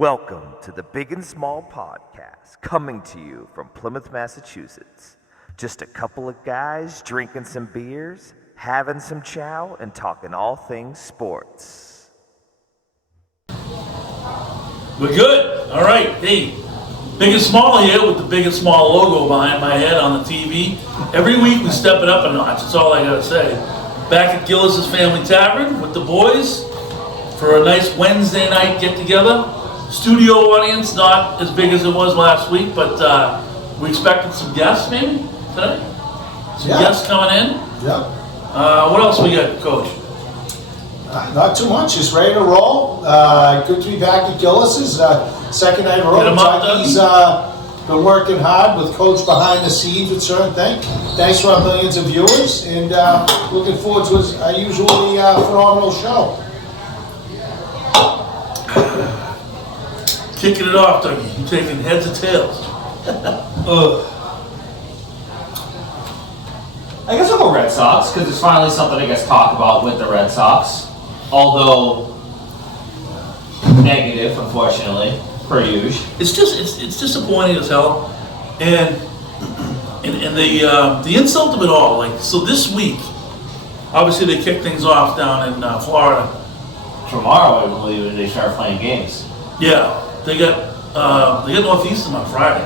Welcome to the Big and Small Podcast, coming to you from Plymouth, Massachusetts. Just a couple of guys drinking some beers, having some chow, and talking all things sports. We're good. All right. Hey, Big and Small here with the Big and Small logo behind my head on the TV. Every week we step it up a notch. That's all I got to say. Back at Gillis' Family Tavern with the boys for a nice Wednesday night get-together. Studio audience, not as big as it was last week, but we expected some guests maybe today. Some guests coming in. Yeah. What else we got, Coach? Not too much, just ready to roll. Good to be back at Gillis's. Second night in a row. Get 'em up, He's been working hard with Coach behind the scenes with certain things. Thanks for our millions of viewers, and looking forward to our usually phenomenal show. Kicking it off, Dougie. You taking heads or tails? I guess I'll go Red Sox, because it's finally something I guess talk about with the Red Sox. Although negative, unfortunately, per usual. It's disappointing as hell, and the insult of it all. Like, so this week, obviously they kick things off down in Florida. Tomorrow, I believe, they start playing games. Yeah, they got Northeastern on Friday.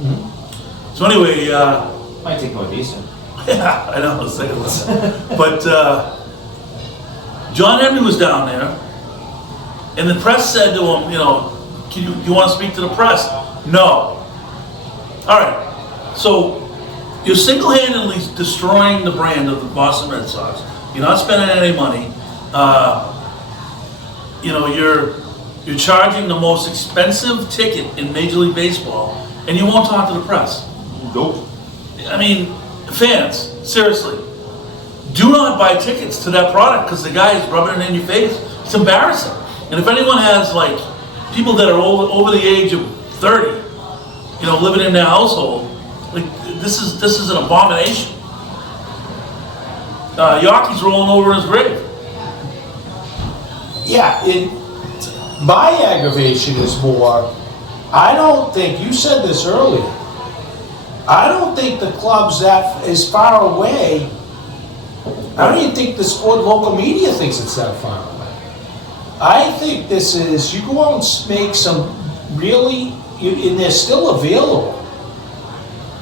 Mm-hmm. So anyway, Might take Northeastern. yeah, I know. It's like, but John Henry was down there, and the press said to him, you want to speak to the press? No. All right. So you're single-handedly destroying the brand of the Boston Red Sox. You're not spending any money. You're charging the most expensive ticket in Major League Baseball, and you won't talk to the press. Nope. I mean, fans, seriously, do not buy tickets to that product because the guy is rubbing it in your face. It's embarrassing. And if anyone has like people that are over the age of 30, living in their household, like this is an abomination. Yorkie's rolling over in his grave. Yeah, my aggravation is more, I don't think, you said this earlier, I don't think the club's that is far away. I don't even think the local media thinks it's that far away. I think this is, you go out and make some really, and they're still available.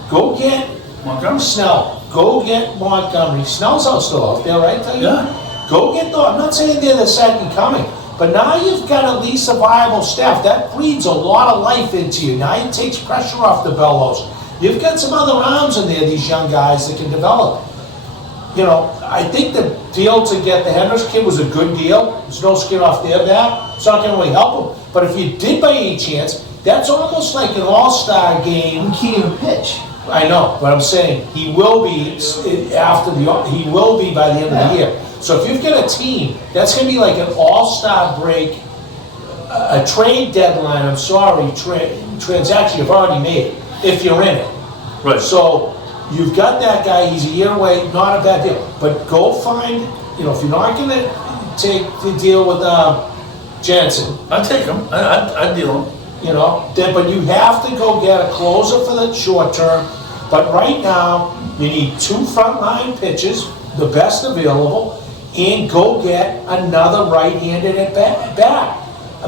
Go get Montgomery. Snell. Go get Montgomery. Snell's still out there, right? Yeah. Go get I'm not saying they're the second coming, but now you've got at least a viable staff. That breeds a lot of life into you. Now it takes pressure off the bellows. You've got some other arms in there, these young guys that can develop. I think the deal to get the Hendricks kid was a good deal. There's no skin off their back. It's not going to really help them. But if you did by any chance, that's almost like an all-star game. You can't even pitch. I know, but I'm saying he will be he will be by the end of the year. So if you've got a team, that's going to be like an all-star break, a trade deadline, transaction you've already made, if you're in it. Right. So you've got that guy, he's a year away, not a bad deal. But go find, if you're not going to take the deal with Jansen. I'd take him. I'd deal him. But you have to go get a closer for the short term. But right now, you need 2 frontline pitches, the best available, and go get another right-handed at bat.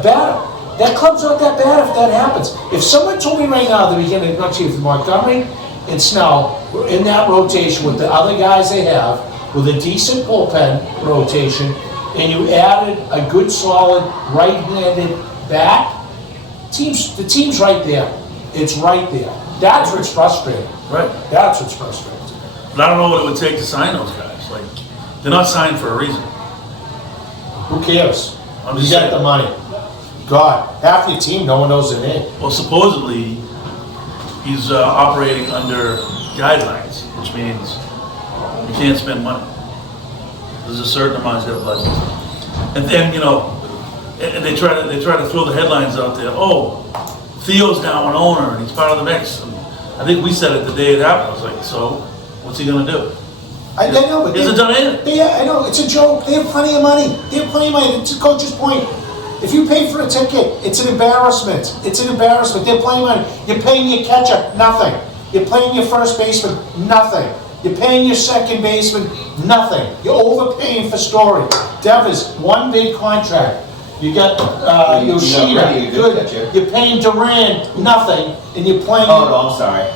That club's not that bad if that happens. If someone told me right now at the beginning of next year, if Montgomery and Snell were in that rotation with the other guys they have, with a decent bullpen rotation, and you added a good, solid right-handed bat, the team's right there. It's right there. That's what's frustrating. Right. That's what's frustrating. But I don't know what it would take to sign those guys. Like, they're not signed for a reason. Who cares? I'm You just got saying. the money. God, half your team, no one knows their name. Well, supposedly, he's operating under guidelines, which means you can't spend money. There's a certain amount of budget. And then, and they try to throw the headlines out there. Oh, Theo's now an owner and he's part of the mix. And I think we said it the day it happened. I was like, so what's he going to do? I know, but He hasn't done anything. I know, it's a joke. They have plenty of money. To Coach's point, If you pay for a ticket, it's an embarrassment. It's an embarrassment. They're playing money. You're paying your catcher, nothing. You're paying your first baseman, nothing. You're paying your second baseman, nothing. You're overpaying for Story. Devers, one big contract. You got Yoshida, good. You're paying Duran, nothing, and you're playing. Oh, no, I'm sorry.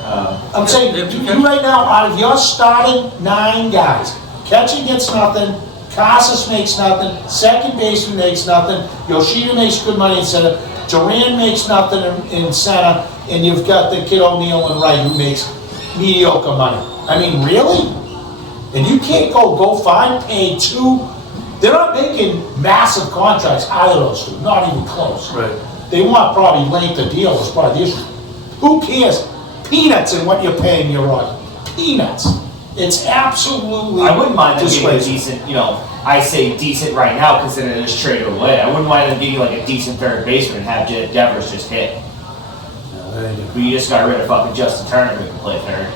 I'm saying, you right now, out of your starting 9 guys, catcher gets nothing, Casas makes nothing, second baseman makes nothing, Yoshida makes good money in center, Duran makes nothing in center, and you've got the kid O'Neal and Wright who makes mediocre money. I mean, really? And you can't go find, pay 2. They're not making massive contracts, either of those 2, not even close. Right. They want probably length of deal is probably the issue. Who cares? Peanuts in what you're paying your rod. Peanuts. It's absolutely. I wouldn't mind them getting a disgraceful. decent, I say decent right now considering it's traded away. I wouldn't mind them getting like a decent third baseman and have Devers just hit. But you just got rid of fucking Justin Turner who can play third.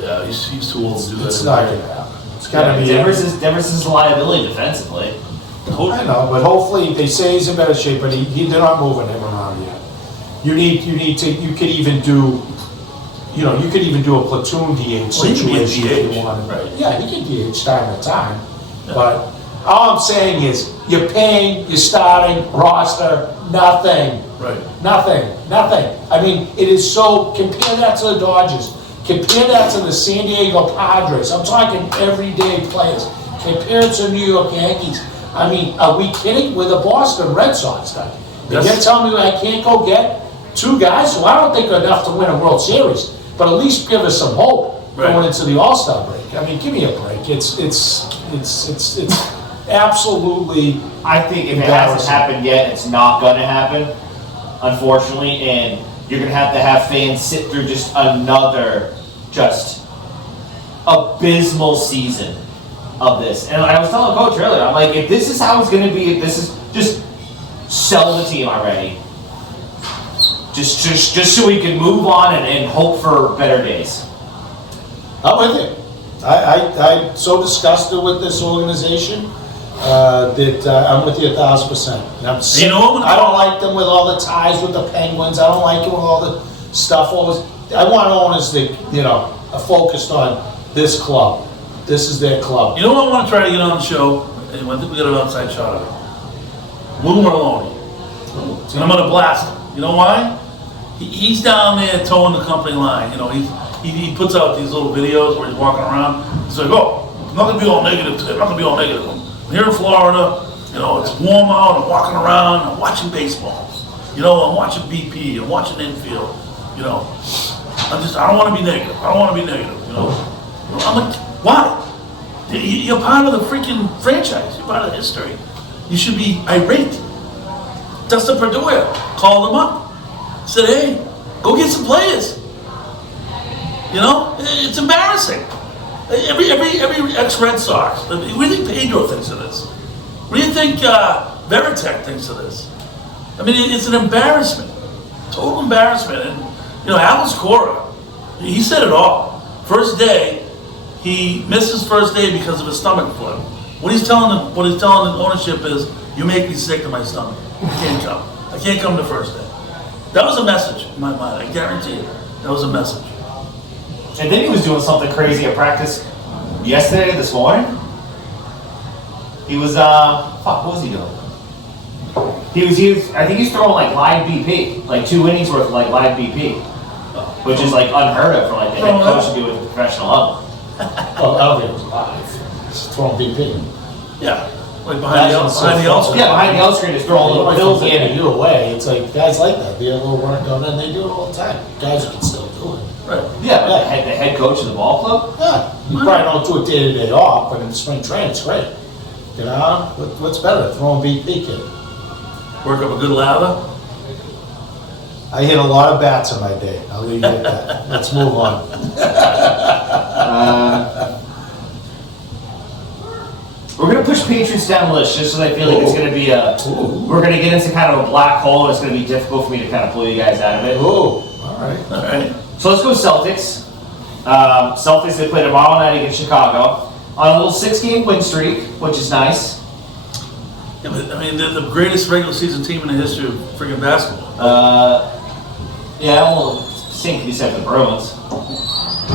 Yeah, he's too old to do that. It's not going to happen. It's got to be. Devers is a liability defensively. I know, but hopefully they say he's in better shape, but they're not moving him around yet. You could even do a platoon DH situation if you wanted. Right. Yeah, he can DH time to time. Yeah. But all I'm saying is, you're paying, you're starting, roster, nothing. Right. Nothing. I mean, it is so, compare that to the Dodgers. Compare that to the San Diego Padres. I'm talking everyday players. Compare it to New York Yankees. I mean, are we kidding? We're the Boston Red Sox then. Yes. You're telling me I can't go get 2 guys? Well, I don't think enough to win a World Series, but at least give us some hope going into the All-Star break. I mean, give me a break. It's absolutely. I think if it hasn't happened yet, it's not going to happen, unfortunately, and you're going to have fans sit through just another abysmal season of this. And I was telling Coach earlier, I'm like, if this is how it's going to be, if this is just sell the team already. Just so we can move on and hope for better days. I'm with you. I'm so disgusted with this organization that I'm with you 1,000%. And I'm sick. I don't like them with all the ties with the Penguins. I don't like it with all the stuff. I want owners that are focused on this club. This is their club. You know what I want to try to get on the show? I think we got an outside shot of it. Lou Merlone. And I'm going to blast him. You know why? He's down there towing the company line. He puts out these little videos where he's walking around. He's like, I'm not going to be all negative today. I'm not going to be all negative. I'm here in Florida. It's warm out. I'm walking around. I'm watching baseball. I'm watching BP. I'm watching infield. I don't want to be negative. I don't want to be negative. I'm like, why? You're part of the freaking franchise. You're part of the history. You should be irate. Dustin Pedroia called him up. Said, hey, go get some players. It's embarrassing. Every ex-Red Sox. What do you think Pedro thinks of this? What do you think Veritek thinks of this? I mean, it's an embarrassment. Total embarrassment. And, Alex Cora, he said it all. First day, he missed his first day because of his stomach flu. What he's telling the ownership is, you make me sick to my stomach. I can't come. I can't come the first day. That was a message in my mind. I guarantee you. That was a message. And then he was doing something crazy at practice yesterday, this morning. He was, what was he doing? I think he's throwing like live BP, like 2 innings worth of like live BP, which is like unheard of for like the head coach to do at the professional level. Well, I don't think it was live. It's throwing BP. Yeah. Like behind the outscreen. Yeah, behind the outscreen is throwing little pills in. Either way, it's like guys like that. They have a little work done, and they do it all the time. Guys can still do it. Right. Yeah, the head coach of the ball club. Yeah, you probably don't do it day to day off, but in spring training, it's great. What's better, throwing BP, kid? Work up a good lather. I hit a lot of bats in my day. I'll leave you at that. Let's move on. We're going to push Patriots down the list just because I feel like it's going to be we're going to get into kind of a black hole and it's going to be difficult for me to kind of pull you guys out of it. Oh, all right. So let's go Celtics. Celtics, they play tomorrow night against Chicago on a little 6-game win streak, which is nice. Yeah, but, I mean, they're the greatest regular season team in the history of freaking basketball. Yeah, well, same can be said for the Bruins.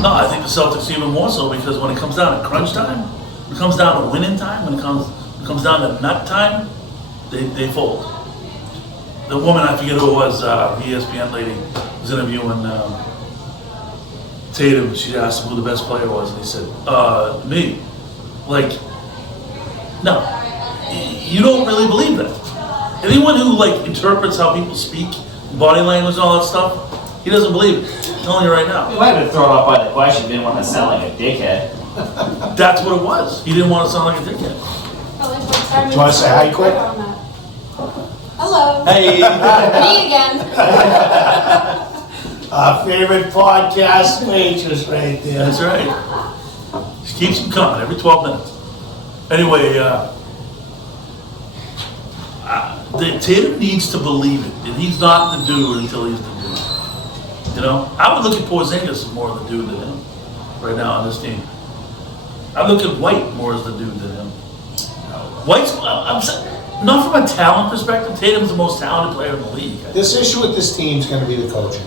No, I think the Celtics even more so because when it comes down to crunch time, when it comes down to winning time, when it comes down to nut time, they fold. The woman, I forget who it was, the ESPN lady, was interviewing Tatum. She asked him who the best player was, and he said, me. Like, no. You don't really believe that. Anyone who, like, interprets how people speak, body language and all that stuff, he doesn't believe it. I'm telling you right now. You might have been thrown off by the question, didn't want to sound like a dickhead. That's what it was. He didn't want to sound like a dickhead. Do you want to say hi quick? Hello. Hey! Me again. Our favorite podcast waitress right there. That's right. She keeps them coming every 12 minutes. Anyway, Tatum needs to believe it, and he's not the dude until he's the dude. You know, I would look at Porzingis as more of the dude than him right now on this team. I look at White more as the dude than him. White's, not from a talent perspective, Tatum's the most talented player in the league. This issue with this team is going to be the coaching.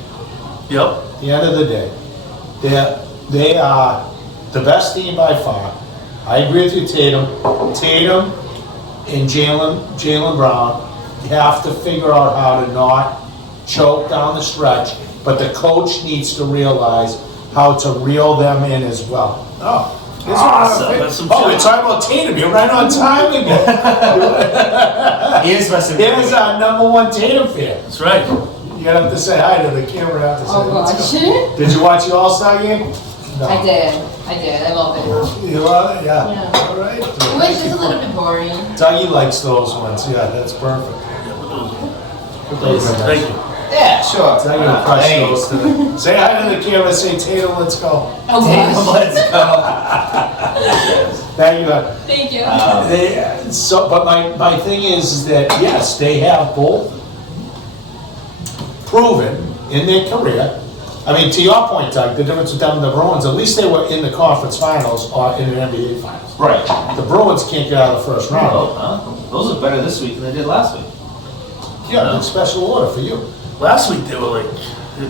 Yep. At the end of the day, they are the best team by far. I agree with you, Tatum. Tatum and Jaylen Brown have to figure out how to not choke down the stretch, but the coach needs to realize how to reel them in as well. Oh, Awesome. That's some we're shit. talking about Tatum. You're right on time again. He is messing with Here's me. our number one Tatum fan. That's right. You gotta have to say hi to the camera. Have to say Oh let's go. gosh. Did you watch the All-Star game? No. I did. I love it. You love it? Yeah. Yeah. All right. I wish it's a little bit boring. Dougie likes those ones. Yeah, that's perfect. Yeah, Put those in there. thank you. Yeah, sure. Dougie will crush Hey. those today. Say hi to the camera. Say, Tatum, let's go. Oh Tatum, gosh. let's go. Thank you. Thank you. But my thing is that, yes, they have both proven in their career. I mean, to your point, Doug, the difference with them and the Bruins, at least they were in the conference finals or in an NBA finals. Right. The Bruins can't get out of the first round. Those look better this week than they did last week. Yeah, big special order for you. Last week they were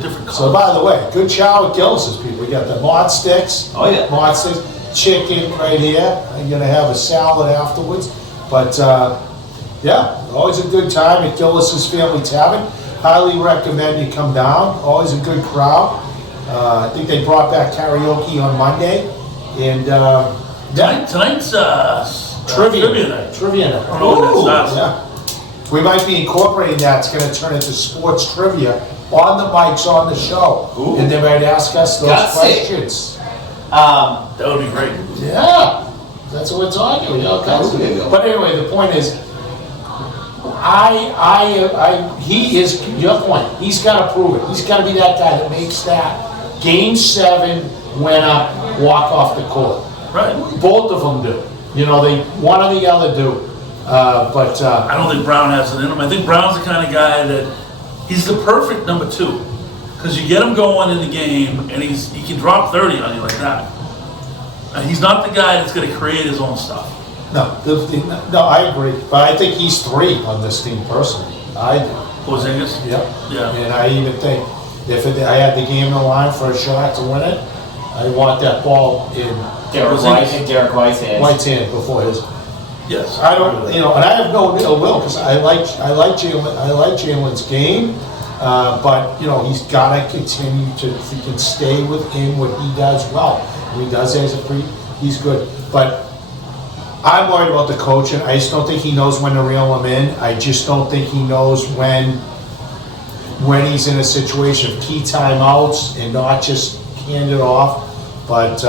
different colors. So by the way, good chow at Gillis's people. We got the mod sticks. Oh, yeah. Mod sticks, chicken right here. I'm gonna have a salad afterwards. But yeah, always a good time at Gillis's Family Tavern. Highly recommend you come down. Always a good crowd. I think they brought back karaoke on Monday. And Tonight's trivia night. Trivia night. I don't know what that starts. Yeah. We might be incorporating that. It's going to turn into sports trivia on the mics on the show. Ooh. And they might ask us those That's it. questions. That would be great. Yeah, that's what we're talking about. All kinds of it. But anyway, the point is, he is, your point, he's got to prove it. He's got to be that guy that makes that Game 7 winner walk off the court. Right. Both of them do. You know, one or the other do. I don't think Brown has it in him. I think Brown's the kind of guy that he's the perfect number 2. Because you get him going in the game, and he can drop 30 on you like that. And he's not the guy that's going to create his own stuff. No, no, I agree. But I think he's 3 on this team personally. I do. Porzingis? Yep. Yeah. And I even think if I had the game on the line for a shot to win it, I want that ball in Derek White's hands. White's hand before his. Yes. I don't, and I have no ill will because I like Jalen's game, but he's got to continue to, if he can stay within what he does well. He does as a he's good, but I'm worried about the coaching. I just don't think he knows when to reel him in. I just don't think he knows when he's in a situation of key timeouts and not just hand it off. But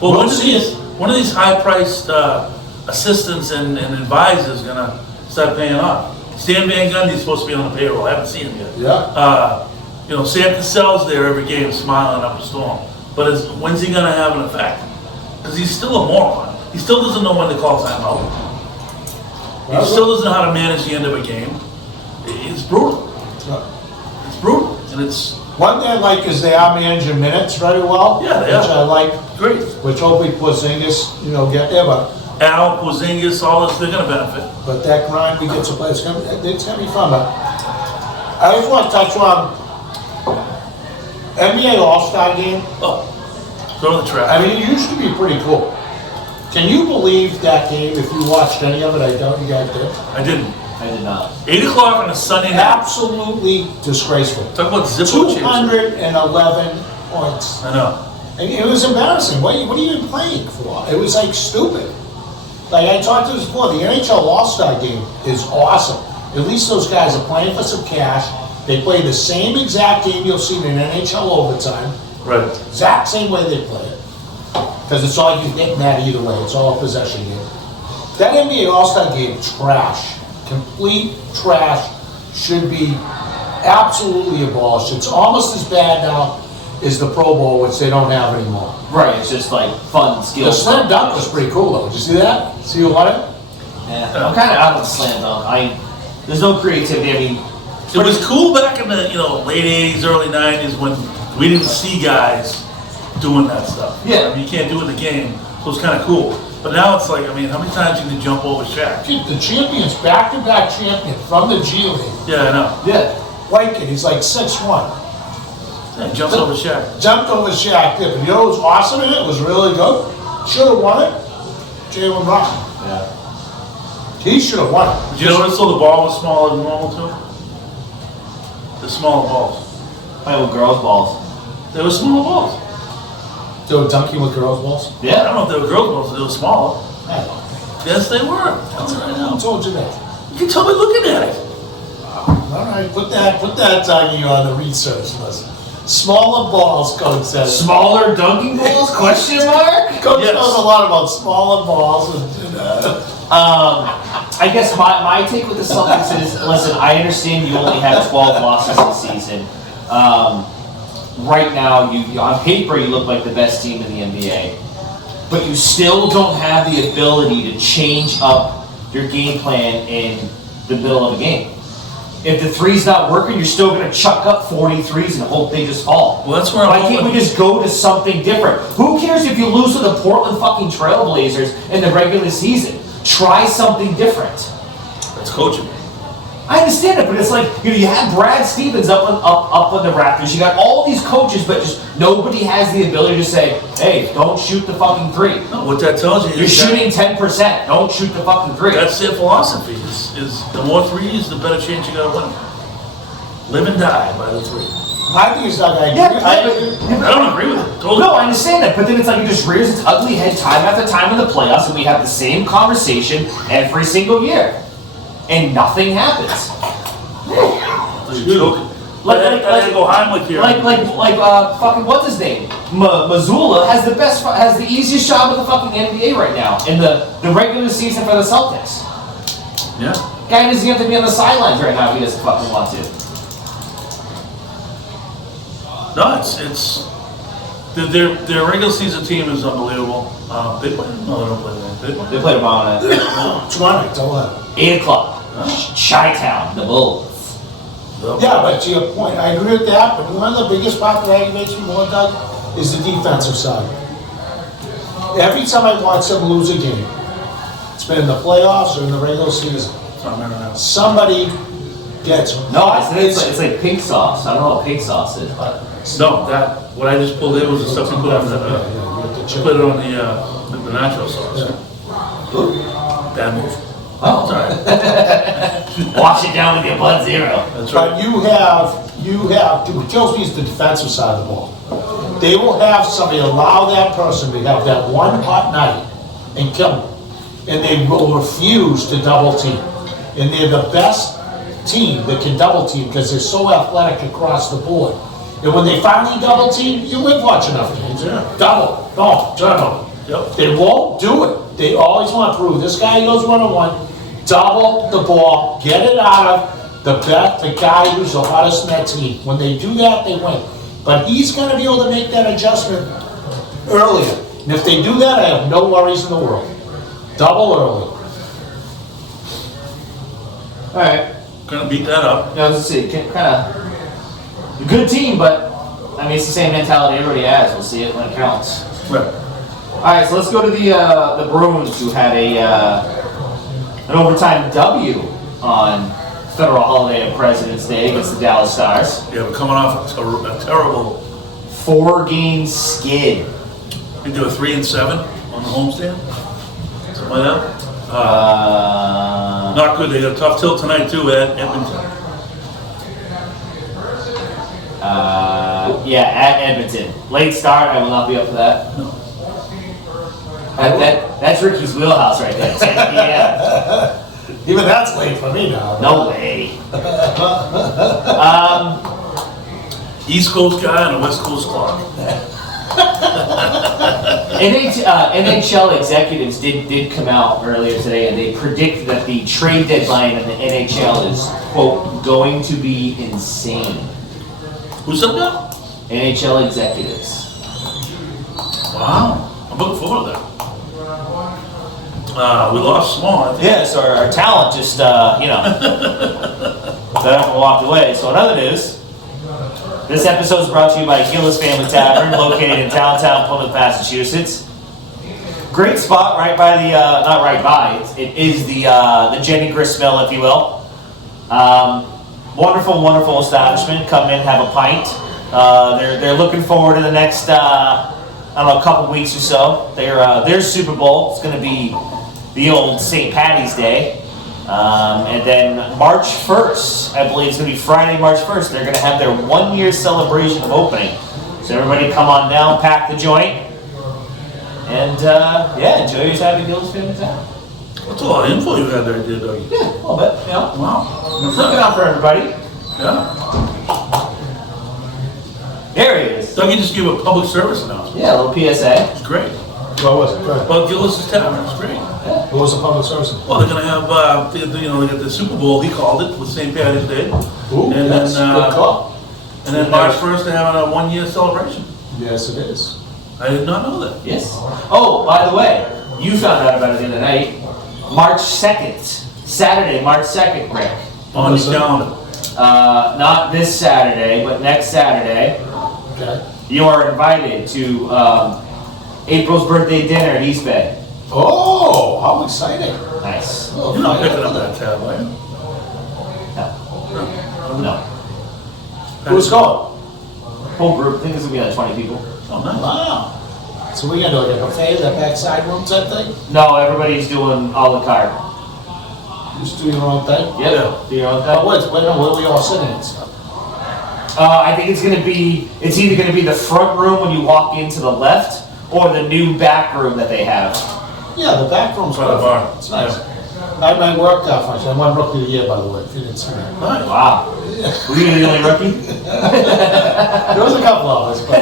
Well, one of these high-priced assistants and advisors gonna start paying off. Stan Van Gundy's supposed to be on the payroll. I haven't seen him yet. Yeah. Sam Cassell's there every game, smiling up a storm. But when's he gonna have an effect? Because he's still a moron. He still doesn't know when to call timeout. He still doesn't know how to manage the end of a game. It's brutal. It's brutal, and it's One thing I like is they are managing minutes very well. Yeah, they Which are. I like. great. Which hopefully Porzingis, get there. But Al, Porzingis, all this, they're going to benefit. But that grind we get to play, it's gonna be fun. But I just want to touch on NBA All-Star Game. Oh, throw the trash. I mean, it used to be pretty cool. Can you believe that game? If you watched any of it, I doubt you guys did. I didn't. I did not. 8 o'clock on a Sunday night. Absolutely disgraceful. Talk about Zippo chips. 211 points. I know. And it was embarrassing. What are you even playing for? It was like stupid. Like I talked to this before, the NHL All-Star Game is awesome. At least those guys are playing for some cash. They play the same exact game you'll see in NHL overtime. Right. Exact same way they play it. Because it's all, you can get mad either way. It's all a possession game. That NBA All-Star Game, trash. Complete trash. Should be absolutely abolished. It's almost as bad now as the Pro Bowl, which they don't have anymore. Right, it's just like fun The skills. slam dunk was pretty cool though. Did you see that? See who won it? Yeah, I'm kind of out of the slam dunk. There's no creativity. I mean, It was cool back in the late 80s, early 90s when we didn't see guys doing that stuff. Yeah. I mean, you can't do it in the game, so it's kind of cool. But now it's like, I mean, how many times you can jump over Shaq? Dude, the champions, back-to-back champion from the G League. Yeah, I know. Yeah. White kid, he's like 6'1". Yeah, jumps over Shaq. Jumped over Shaq, did. But you know what was awesome in it? It was really good. Should have won it. Jalen Brown. yeah. He should have won it. Did you notice though the ball was smaller than normal too? The smaller balls. Playing with girls' balls. They were smaller balls. They were dunking with girls' balls? I Yeah. don't know if they were girls' balls, but they were smaller. I don't think. Yes, they were. That's what I Who know. told you that? You can tell me looking at it. All right, put that talking on the research list. Smaller balls, Coach says. Smaller dunking balls? Question mark? Coach Yes. knows a lot about smaller balls and I guess my take with the Celtics is, listen, I understand you only have 12 losses this season. Right now, you on paper, you look like the best team in the NBA. But you still don't have the ability to change up your game plan in the middle of a game. If the three's not working, you're still going to chuck up 40 threes and hope they just fall. Well, that's where Why I'm can't we going. just go to something different? Who cares if you lose to the Portland fucking Trailblazers in the regular season? Try something different. That's coaching. I understand it, but it's like, you have Brad Stevens up on the Raptors. You got all these coaches, but just nobody has the ability to say, hey, don't shoot the fucking three. No, what that tells you You're is that- shooting 10%. Don't shoot the fucking three. that's their philosophy. Is the more threes, the better chance you got to win. Live and die by the three. I think it's not that. Yeah, I don't agree with it. Totally. No, I understand that, but then it's like it just rears its ugly head time after time in the playoffs, and we have the same conversation every single year, and nothing happens. You're joking. Like- I gotta go Heimlich here. Fucking what's his name? Missoula has the easiest job in the fucking NBA right now in the regular season for the Celtics. Yeah. Guy doesn't have to be on the sidelines right now if he doesn't fucking want to. No, it's their regular season team is unbelievable. They play. No, they don't play that. They play. They played tomorrow night. Tomorrow, don't let 8 o'clock. Chi-Town, the Bulls. Yeah, but to your point, I agree with that, but one of the biggest part that aggravates me more, Doug, is the defensive side. Every time I watch them lose a game, it's been in the playoffs or in the regular season, somebody gets No, it's like pink sauce. I don't know what pink sauce is, but No, what I just pulled in was the stuff you put on the. Put it on the nacho sauce. Bad move. oh, Sorry. wash it down with your Blood Zero. That's right. But you have, what kills me is the defensive side of the ball. They will have somebody allow that person to have that one hot night and kill them. And they will refuse to double team. And they're the best team that can double team because they're so athletic across the board. And when they finally double team, you would watch enough games. Double, no, turnover. Yep. They won't do it. They always want to prove this guy goes 1-on-1, double the ball, get it out of the guy who's the hottest in that team. When they do that, they win. But he's going to be able to make that adjustment earlier. And if they do that, I have no worries in the world. Double early. All right. Gonna beat that up. Yeah, let's see. Kind of a good team, but I mean it's the same mentality everybody has. We'll see it when it counts. Right. right, so let's go to the Bruins, who had an overtime W on federal holiday of President's Day against the Dallas Stars. Yeah, we're coming off a terrible. 4-game skid. We do a 3-7 on the homestand. Something like that. Not good. They got a tough tilt tonight too at Edmonton. Yeah, at Edmonton. Late start. I will not be up for that. No. That's Ricky's wheelhouse right there. 10 p.m. Even that's late for me now. No way. East Coast guy and a West Coast clock. NHL executives did come out earlier today, and they predicted that the trade deadline in the NHL is, quote, going to be insane. Who said that? NHL executives. Wow. I'm looking forward to that. We lost Small, I think. Yeah, so our talent just, got up and walked away. So in other news, this episode is brought to you by Gillis Family Tavern, located in downtown Plymouth, Massachusetts. Great spot right by the, not right by, it is the Jenny Grist Mill, if you will. Wonderful, wonderful establishment. Come in, have a pint. They're looking forward to the next, I don't know, a couple weeks or so. Their Super Bowl. It's going to be the old St. Patty's Day. And then March 1st, I believe it's going to be Friday, March 1st, they're going to have their 1-year celebration of opening. So everybody come on down, pack the joint, and enjoy your time at Gillis Family Tavern. That's a lot of info you had there, Dougie. Yeah, a little bit, Wow. Looking out for everybody. Yeah. There he is. Dougie just gave a public service announcement. Yeah, a little PSA. It's great. What was it? Good. About Gillis' Tavern. It's great. What was the public service? Well, they're going to have, they got the Super Bowl, he called it, with St. Patty's Day. Ooh, And that's then, good call. And then March 1st, they're having a 1-year celebration. Yes, it is. I did not know that. Yes. Oh, by the way, you found out about it the other night. March 2nd. Saturday, March 2nd, Rick. On the calendar. Not this Saturday, but next Saturday. Okay. You are invited to April's birthday dinner at East Bay. Oh, how exciting. Nice. Oh, You're not picking up that tab, are you? No. Who's going? Whole group. I think it's going to be like 20 people. Oh, nice. Wow. So we're going to do like a buffet, that backside room type thing? No, everybody's doing a la carte. You just do your own thing? Yep. Yeah. Do your own But thing. where are we all sitting and stuff? I think it's either going to be the front room when you walk into the left, or the new back room that they have. Yeah, the back room's By the perfect. bar. It's nice. I had my work function. I won Rookie of the Year, by the way, if you didn't see that. Nice. Wow. Were you the only rookie? There was a couple of us, but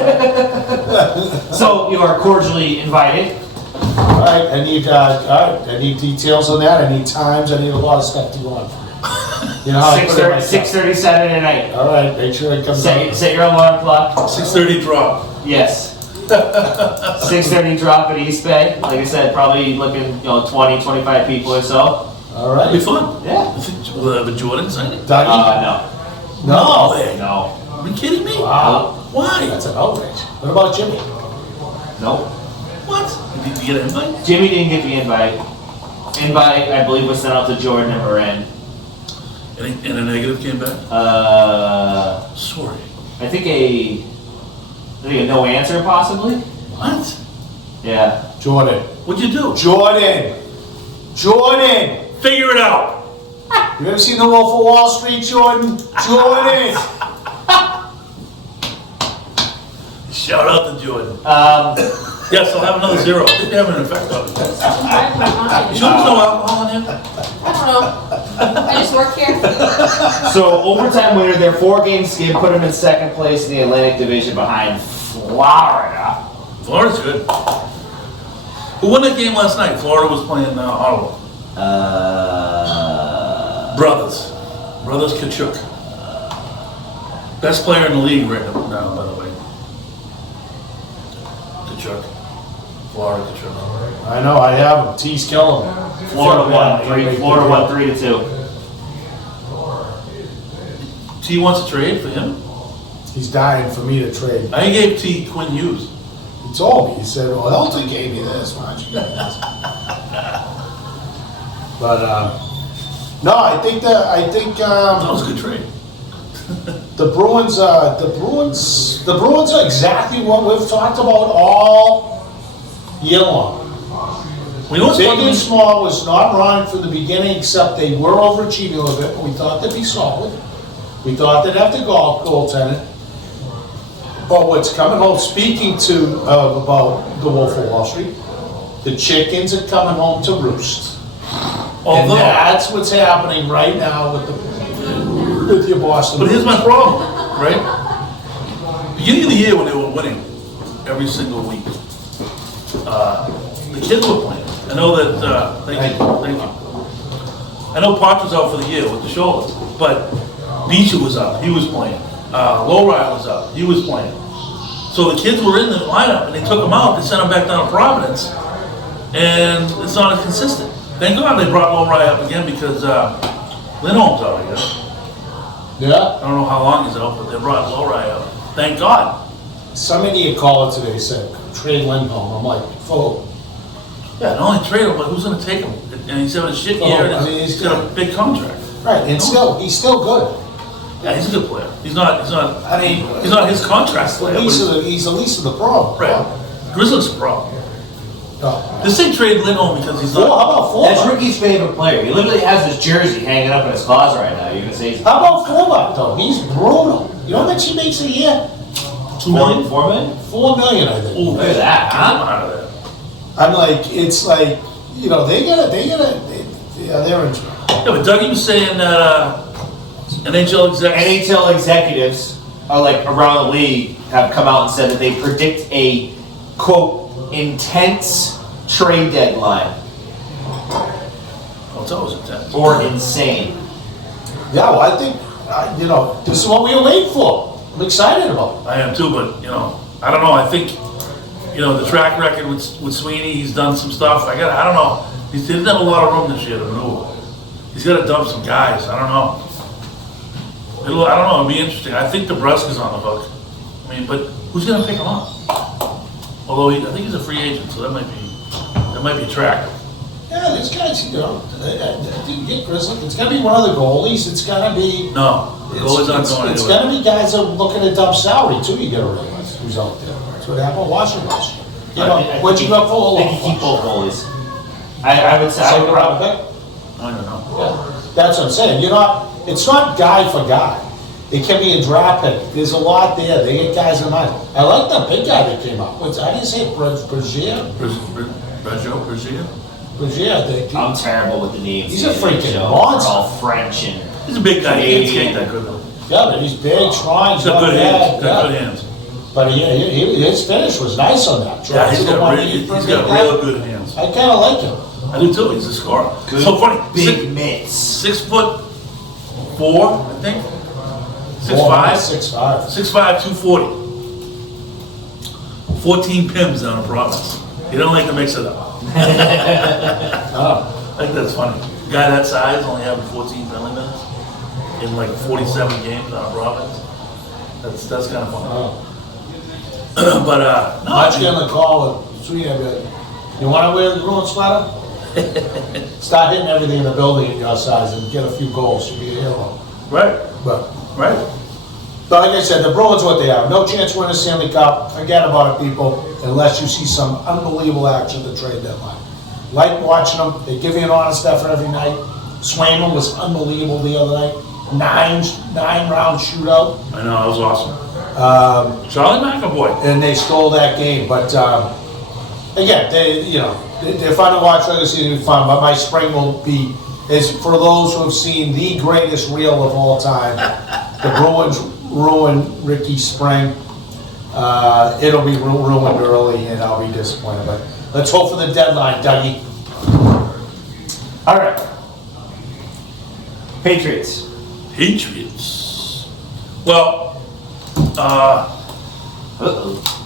So you are cordially invited. all right. I need details on that. I need times. I need a lot of stuff to go on. You know how I put it 6:30 myself. 6:30 Saturday night. All right, make sure it comes out. Set your alarm clock. 6:30 drop. Yes. 6:30 drop at East Bay. Like I said, probably looking 20, 25 people or so. All It'll be right. fun. Yeah. Will they have a Jordan signing? Dougie? No. No. way. No. Are you kidding me? Wow. Why? That's an outrage. What about Jimmy? Nope. What? Did you get an invite? Jimmy didn't get the invite. Invite, I believe, was sent out to Jordan and Moran. And a negative came back? Sorry. I think a no answer, possibly. What? Yeah. Jordan. What'd you do? Jordan. Figure it out. You ever seen The Wolf of Wall Street, Jordan? Jordan. Shout out to Jordan. Yes, I'll have another 0. Didn't have an effect on it. You sure there's no alcohol in here? I don't know. I just work here. So overtime winner, their 4-game skid put them in second place in the Atlantic Division behind Florida. Florida's good. Who won that game last night? Florida was playing Ottawa. Brothers Kachuk. Best player in the league right now, by the way. Kachuk. Florida Kachuk. I know, I have him. T's killing him. Florida won 3-2. T wants to trade for him. He's dying for me to trade. I gave T Quinn Hughes. He told me. He said, "Well, Elton gave me this. Why don't you get this?" But no, I think That was a good trade. the Bruins are exactly what we've talked about all year long. We know what's Big fucking and small was not wrong from the beginning, except they were overachieving a little bit. We thought they'd be solid. We thought they'd have to goaltending. But what's coming home, speaking to about the Wolf of Wall Street, the chickens are coming home to roost. And Although, that's what's happening right now with your Boston. but here's Bruins. my problem, right? Beginning of the year when they were winning every single week, the kids were playing. I know that, thank you. I know Potts was out for the year with the shoulder, but Beecher was up, he was playing. Lowride was up, he was playing. So the kids were in the lineup and they took them out, they sent them back down to Providence, and it's not as consistent. Thank God they brought Lowride up again because Lindholm's out, I guess. Yeah. I don't know how long he's out, but they brought Lowride up. Thank God. Some idiot caller today said, trade Lindholm. I'm like, full. Yeah, not only trade him, but who's going to take him? And he's having a shit Oh, year, I and mean, he's got a big contract. Right, and he's still good. Yeah, he's a good player. He's not I mean, his contract player. he's the least of the problem. Right. Grizzlies a problem. No. This ain't trade Lindholm because he's How not. about Fulmer? That's Ricky's favorite player. He literally has his jersey hanging up in his closet right now. You're gonna say he's How about Fulmer, though? He's brutal. You know how much he makes a year? 2 million? 4 million? $4 million, I think. Ooh, Look at that, Get huh? him out of there. I'm like, it's like, you know, they're in trouble. Yeah, but Dougie was saying that NHL execs. NHL executives are like around the league have come out and said that they predict a quote intense trade deadline Well, it's always intense. or insane. Yeah, well, I think, you know, this is what we were waiting for. I'm excited about it. I am too, but I don't know. I think the track record with Sweeney, he's done some stuff. I don't know. He didn't have a lot of room this year to maneuver. He's got to dump some guys. I don't know. I don't know. It'll be interesting. I think DeBruska's on the hook. I mean, but who's going to pick him up? Although I think he's a free agent, so that might be attractive. Yeah, there's guys, you know, you get Grizzly. It's got to be one of the goalies. It's got to be. No, the goalie's not going It's anywhere. got to be guys that are looking to dump salary, too, you got to realize who's out there. That's what happened in Washington last year. You know, what'd you go for? They can keep both goalies. I would say. Second round pick? I don't know. Yeah, that's what I'm saying. It's not guy for guy. It can be a draft pick. There's a lot there. They get guys in mind. I like that big guy that came up. How do you say it? Brazier? Brazier? Brazier, I think. I'm terrible with the names. He's a freaking They're monster. all French and He's a big guy. He can't skate that good though. Yeah, but he's big, strong. He's got good hands. Got good hands. But his finish was nice on that. Yeah, he's got real good hands. I kind of like him. I do too. He's a scorer. good So funny. big mitts. 6'4", I think. 6'5". 6'5". 6'5", 240. 14 pims down in Providence. He don't like to mix it up. Oh. I think that's funny. A guy that size only having 14 penalty minutes in like 47 games down in Providence. That's kind of funny. Oh. But no, Watch you on the call and sweet. I'd be like, you want to wear the Bruins sweater? Start hitting everything in the building at your size and get a few goals. You'll be a hero. right, But right. like I said, the Bruins what they are. No chance winning a Stanley Cup. Forget about it, people, unless you see some unbelievable action at the trade deadline. Like watching them. They give you an honest effort every night. Swayman was unbelievable the other night. Nine round shootout. I know, that was awesome. Charlie McAvoy. And they stole that game. But again, they're fun to watch. Regular season will be fun. But my spring will be is for those who have seen the greatest reel of all time. The Bruins ruined Ricky's spring. It'll be ruined early, and I'll be disappointed. But let's hope for the deadline, Dougie. All right. Patriots. Well,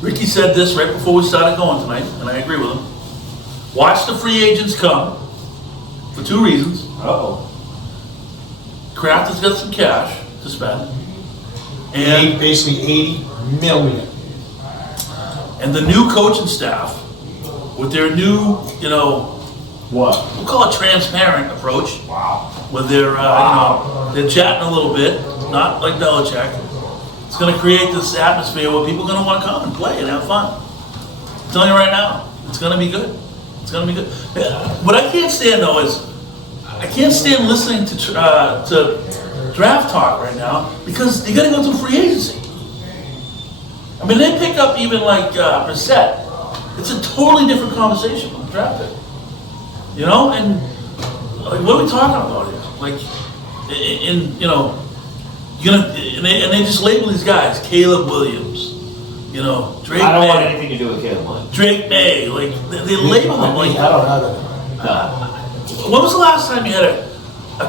Ricky said this right before we started going tonight, and I agree with him. Watch the free agents come for 2 reasons. Uh-oh. Kraft has got some cash to spend, and Basically $80 million. And the new coaching staff, with their new, What? we'll call it transparent approach, Wow. with their, they're chatting a little bit, not like Belichick. It's going to create this atmosphere where people are going to want to come and play and have fun. I'm telling you right now, it's going to be good. It's going to be good. What I can't stand though is, I can't stand listening to draft talk right now because you got to go through free agency. I mean, they pick up even like Brissett. It's a totally different conversation from the draft pick. And like, what are we talking about here? Like, and they just label these guys, Caleb Williams, Drake I don't May, want anything to do with Caleb Williams. Drake May, like they label them like. I don't know that. When was the last time you had a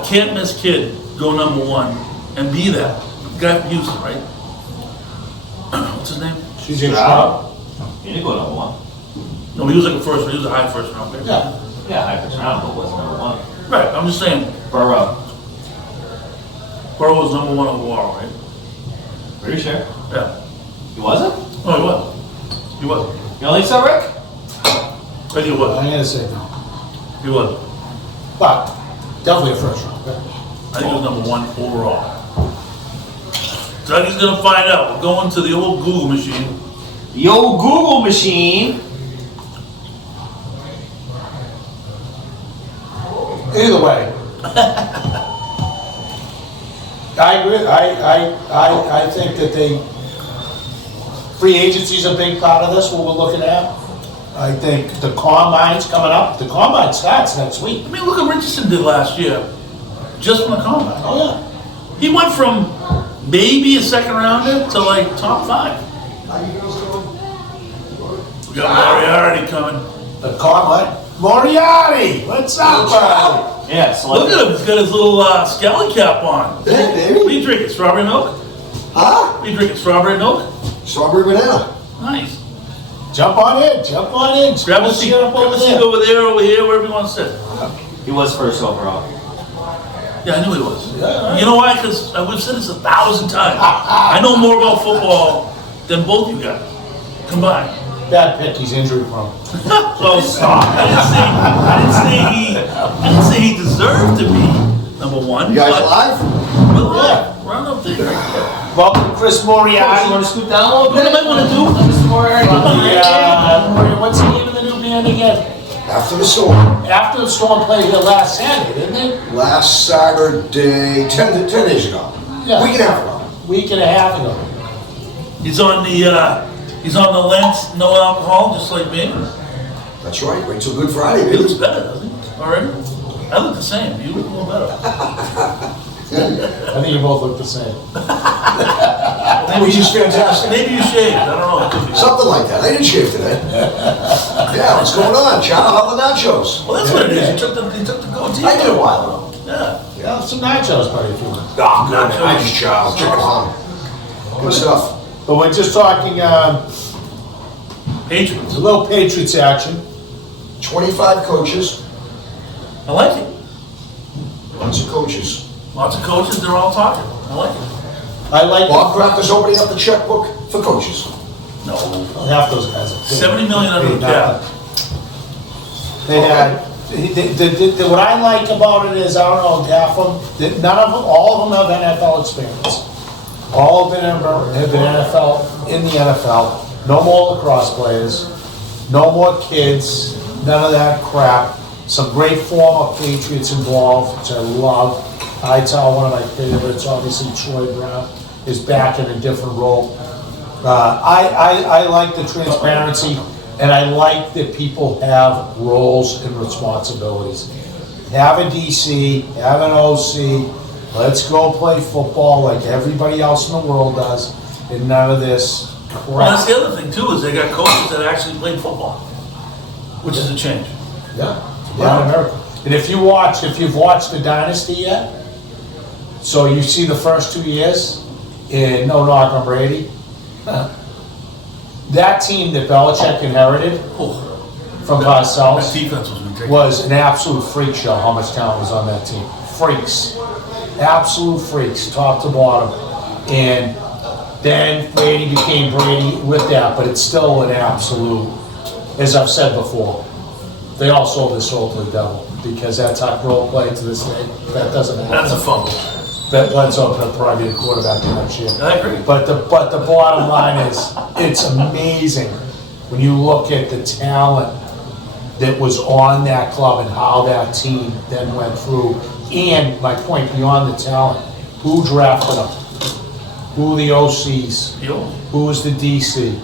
can't miss kid go number one and be that? The guy from Houston, right? What's his name? CJ Stroud. He didn't go number 1. No, he was like a first. He was a high first round pick. Yeah. Yeah, high first round, but wasn't number 1. Right. I'm just saying. Burrow. Burrow was number 1 overall, right? Pretty sure. Yeah. He wasn't? No, he was. He was. You don't think so, Rick? But he was. I'm gonna say no. He was. But definitely a first round pick. I think he was number 1 overall. Dougie's gonna find out. We're going to the old Google machine. The old Google machine. Either way. I agree. I think that free agency is a big part of this, what we're looking at. I think the combine's coming up. The combine starts next week. I mean, look what Richardson did last year, just from the combine. Oh, yeah. He went from maybe a second rounder to like top 5. We got Moriarty coming. The combine. Moriarty! What's up, buddy? Yeah, so Look at him. He's got his little scally cap on. Hey, What are baby. you drinking? Strawberry milk? Huh? What are you drinking? Strawberry milk? Strawberry banana. Nice. Jump on in. Grab a seat. Up Grab over a seat there. over there, wherever you want to sit. he was first overall. Yeah, I knew he was. Yeah. You know why? Because we've said this 1,000 times. I know more about football than both you guys combined. Bad pick. He's injury prone. Well, stop. I didn't say he deserved to be number 1. You guys but live? we're live. We're on up there. Welcome, Chris You want Moriarty. to scoot down a little What bit? am I going to do? Mr. Moriarty. What's the name of the new band again? After the storm. After the Storm played here last Saturday, didn't they? Last Saturday, 10 days ago. Yeah. Week and a half ago. Week and a half ago. He's on the Lent, no alcohol, just like me. That's right. Wait till Good Friday, He baby. looks better, doesn't he? Already? I look the same. You look a little better. I think you both look the same. Which is fantastic. Maybe you shaved. I don't know. It could be. Something like that. I didn't shave today. Yeah, what's going on, John? How are the nachos? Well, that's what it is. He took the goatee. I did a while ago. Yeah. Yeah, some nachos, buddy, if you want. Oh, good. I just chow. Chicken hum. Good stuff. But we're just talking a Patriots. little Patriots action. 25 coaches. I like it. Lots of coaches. Lots of coaches, they're all talking. I like it. I like Bob Kraft is opening up the checkbook for coaches. No. half those guys. Are $70 million under the cap. They had. What I like about it is, I don't know, half of them, all of them have NFL experience. All have been NFL, in the NFL. No more lacrosse players. No more kids. None of that crap. Some great former Patriots involved, which I love. I tell one of my favorites, obviously Troy Brown, is back in a different role. I like the transparency, and I like that people have roles and responsibilities. Have a DC, have an OC, let's go play football like everybody else in the world does, and none of this Well, that's crap. the other thing too, is they got coaches that actually played football, which is a change. Yeah, yeah, America. And if you've watched the Dynasty yet, so you see the first 2 years, and no knock on Brady, that team that Belichick inherited Oh, from that Parcells defense was ridiculous. was an absolute freak show how much talent was on that team. Freaks. Absolute freaks, top to bottom. And Then Brady became Brady with that, but it's still an absolute, as I've said before, they all sold their soul to the devil, because that's how role play to this day. That doesn't happen. That's a fumble. Bet Bledsoe could probably be the quarterback next year. I agree. But the bottom line is, it's amazing when you look at the talent that was on that club and how that team then went through. And my point, beyond the talent, who drafted them? Who were the OCs? Who was the DC?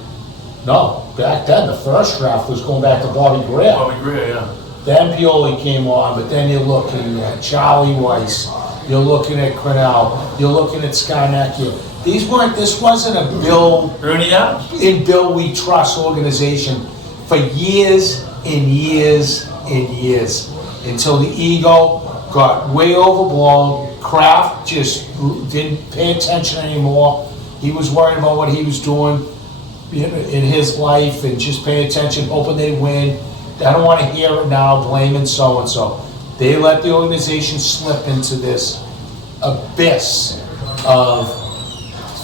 No, back then the first draft was going back to Bobby Greer. Bobby Greer, yeah. Then Pioli came on, but then you're looking at Charlie Weiss, you're looking at Cornell, you're looking at Scarnecchia. This wasn't a Bill, Ernie Adams. in Bill We Trust organization for years and years and years, until the ego got way overblown. Kraft just didn't pay attention anymore. He was worried about what he was doing in his life and just paying attention, hoping they'd win. I don't want to hear it now, blaming so-and-so. They let the organization slip into this abyss of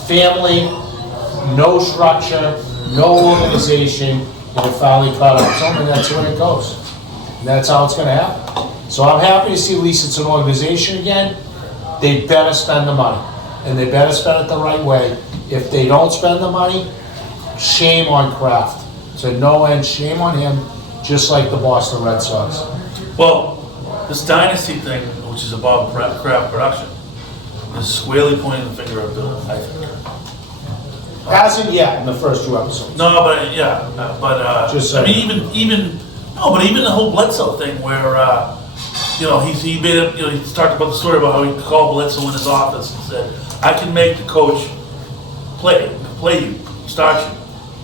family, no structure, no organization, and it finally caught up to them, and that's where it goes. And that's how it's going to happen. So I'm happy to see at least it's an organization again. They better spend the money, and they better spend it the right way. If they don't spend the money, shame on Kraft. To no end, shame on him, just like the Boston Red Sox. Well, this dynasty thing, which is about Kraft production, is squarely pointing the finger at Bill, I think. Hasn't yet in the first 2 episodes. No, but yeah, Just I saying. mean, even the whole Bledsoe thing, where he made it. He talked about the story about how he called Bledsoe in his office and said, "I can make the coach play you, start you,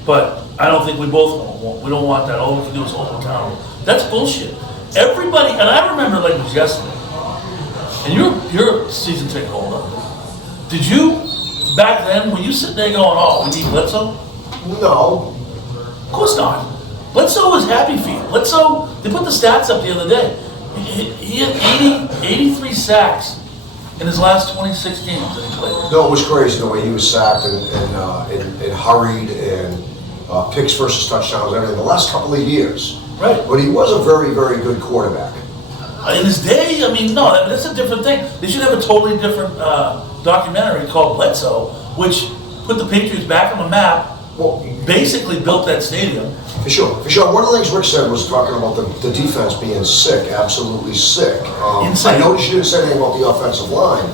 but I don't think we don't want that. All we can do is hold him accountable." That's bullshit. Everybody, and I remember like it was yesterday. And you're a season ticket holder. Did you back then, were you sitting there going, "Oh, we need Bledsoe"? No. Of course not. Bledsoe was happy for you. Bledsoe, they put the stats up the other day. He had 83 sacks in his last 26 games that he played. No, it was crazy the way he was sacked and hurried and picks versus touchdowns, everything, the last couple of years. Right. But he was a very, very good quarterback. In his day, I mean, no, that's a different thing. They should have a totally different documentary called Bledsoe, which put the Patriots back on the map, Well, basically built that stadium. for sure. One of the things Rick said was talking about the defense being sick, absolutely sick. Insane. I noticed you didn't say anything about the offensive line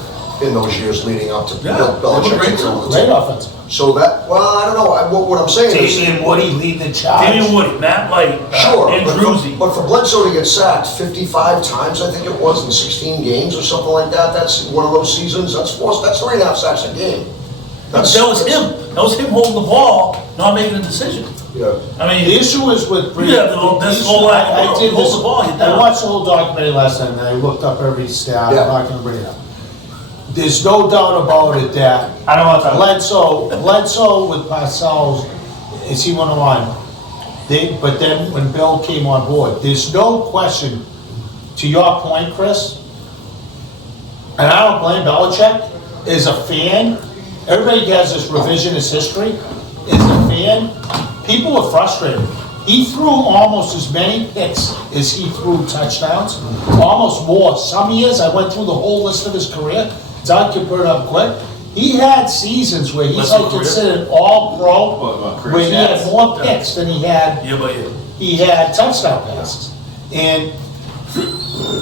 in those years leading up to Yeah, Bill they were Belichick. great taking over the Great team. offensive. So that, well, I don't know. What I'm saying is, Damian Woody leading the charge. Damian Woody, Matt Light, sure, Andrewsy. but for Bledsoe to get sacked 55 times, I think it was, in 16 games or something like that, that's one of those seasons, that's 3.5 sacks a game. That was him. That was him holding the ball, not making a decision. Yeah. I mean, The issue is with Brady. Yeah, this whole line, I did hold this, the ball, you're I down. watched the whole documentary last night, and I looked up every stat. Yeah. I'm not going to bring it up. There's no doubt about it that I don't want to talk. Bledsoe with Parcells, as he went on, but then when Bill came on board, there's no question, to your point, Chris, and I don't blame Belichick, as a fan, everybody has this revisionist history, as a fan, people were frustrated. He threw almost as many picks as he threw touchdowns, almost more. Some years, I went through the whole list of his career, Doug can put it up quick. He had seasons where he's List like of career? considered all pro, career where he had stats? more picks than he had year by year. he had touchdown passes. And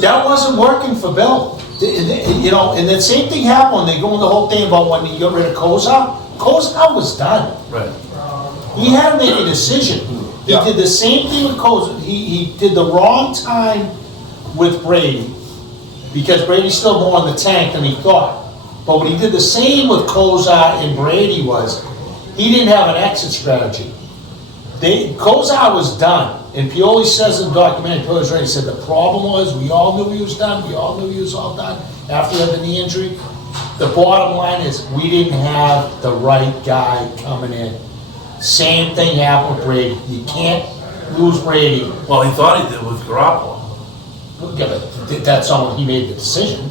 that wasn't working for Bill. You know, and the same thing happened when they go in the whole thing about when he got rid of Kozar. Kozar was done. Right. He had to make a decision. He Yeah. did the same thing with Kozar. He did the wrong time with Brady, because Brady's still more in the tank than he thought. But what he did the same with Kozar and Brady was, he didn't have an exit strategy. Kozar was done, and Pioli says in the documentary, Pioli's right, he said the problem was, we all knew he was done, we all knew he was all done after he had the knee injury. The bottom line is, we didn't have the right guy coming in. Same thing happened with Brady. You can't lose Brady. Well, he thought he did with Garoppolo. Yeah, but that's not when he made the decision.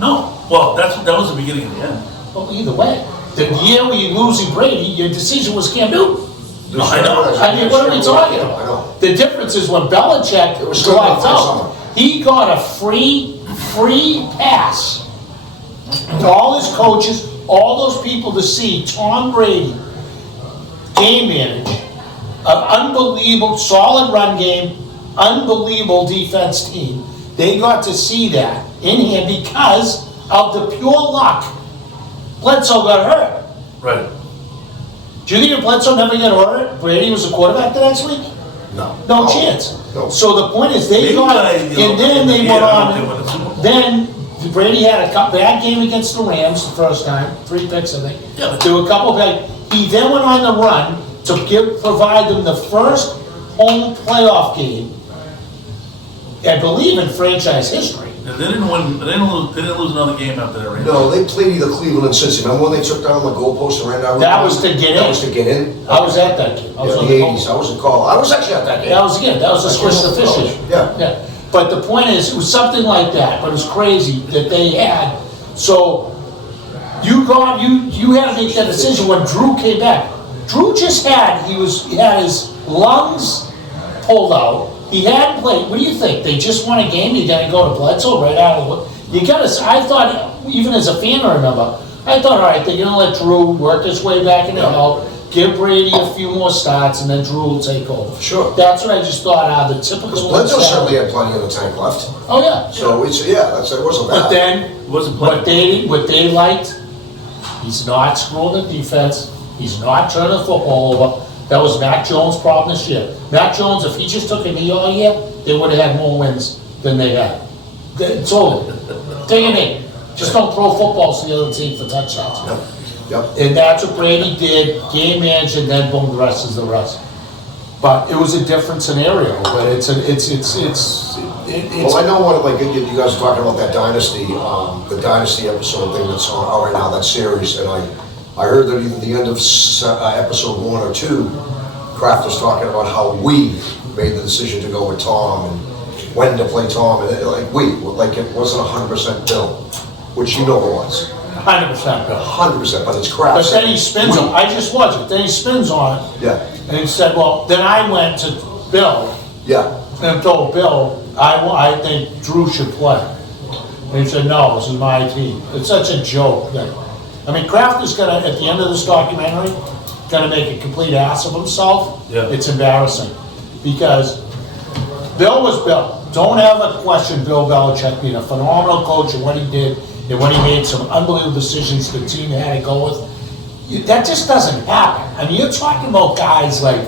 No. Well, that was the beginning of the end. Well, either way, The year where you're losing Brady, your decision was Cam Newton. No, I know. I mean, what are we talking about? I know. The difference is when Belichick It was still walked not out, he got a free pass to all his coaches, all those people to see Tom Brady game manage, an unbelievable, solid run game, unbelievable defense team. They got to see that in here because of the pure luck. Bledsoe got hurt. Right. Do you think if Bledsoe never got hurt, Brady was the quarterback the next week? No chance. No. So the point is, they got, and then they went on. Then Brady had a bad game against the Rams the first time, 3 picks, I think. Yeah, but- There were a couple of He then went on the run to provide them the first home playoff game, I believe, in franchise history. They didn't win. They didn't lose another game after that. Right? No, they played either Cleveland and Cincinnati. Remember when they took down the goalpost and ran down? That was to get in. That was to get in? I was at that game. I was Yeah, on the phone. 80s. I was in call. I was actually at that game. That was the Swiss official. Yeah. But the point is, it was something like that, but it was crazy that they had. So you had to make that decision when Drew came back. Drew just had his lungs pulled out. He hadn't played. What do you think? They just won a game. You got to go to Bledsoe right out of the. You got to. I thought, even as a fan, I remember. I thought, all right, they're gonna let Drew work his way back in the hell, give Brady a few more starts, and then Drew will take over. Sure. That's what I just thought out of the typical. Because Bledsoe certainly had plenty of the tank left. Oh yeah. So it wasn't bad. But then, It wasn't playing. what they liked, he's not screwing the defense. He's not turning the football over. That was Mac Jones' problem this year. Mac Jones, if he just took a knee all year, they would have had more wins than they had. It's over. Take a knee. Just don't throw footballs to the other team for touchdowns. Yep. And that's what Brady did, game managed, and then boom, the rest is the rest. But it was a different scenario. But it's Well, I know like you guys are talking about that dynasty, the dynasty episode thing that's on right now, that series, and I heard that even the end of episode 1 or 2, Kraft was talking about how we made the decision to go with Tom and when to play Tom, and it wasn't 100% Bill, which you know it was. 100% Bill. 100%, but it's Kraft. But then he spins on. I just watched it. Then he spins on it. Yeah. And he said, well, then I went to Bill Yeah. and told Bill, I think Drew should play. And he said, no, this is my team. It's such a joke that, I mean, Kraft is gonna, at the end of this documentary, gonna make a complete ass of himself. Yeah. It's embarrassing. Because Bill was Bill. Don't ever question Bill Belichick being a phenomenal coach and what he did and when he made some unbelievable decisions the team had to go with. That just doesn't happen. I mean, you're talking about guys like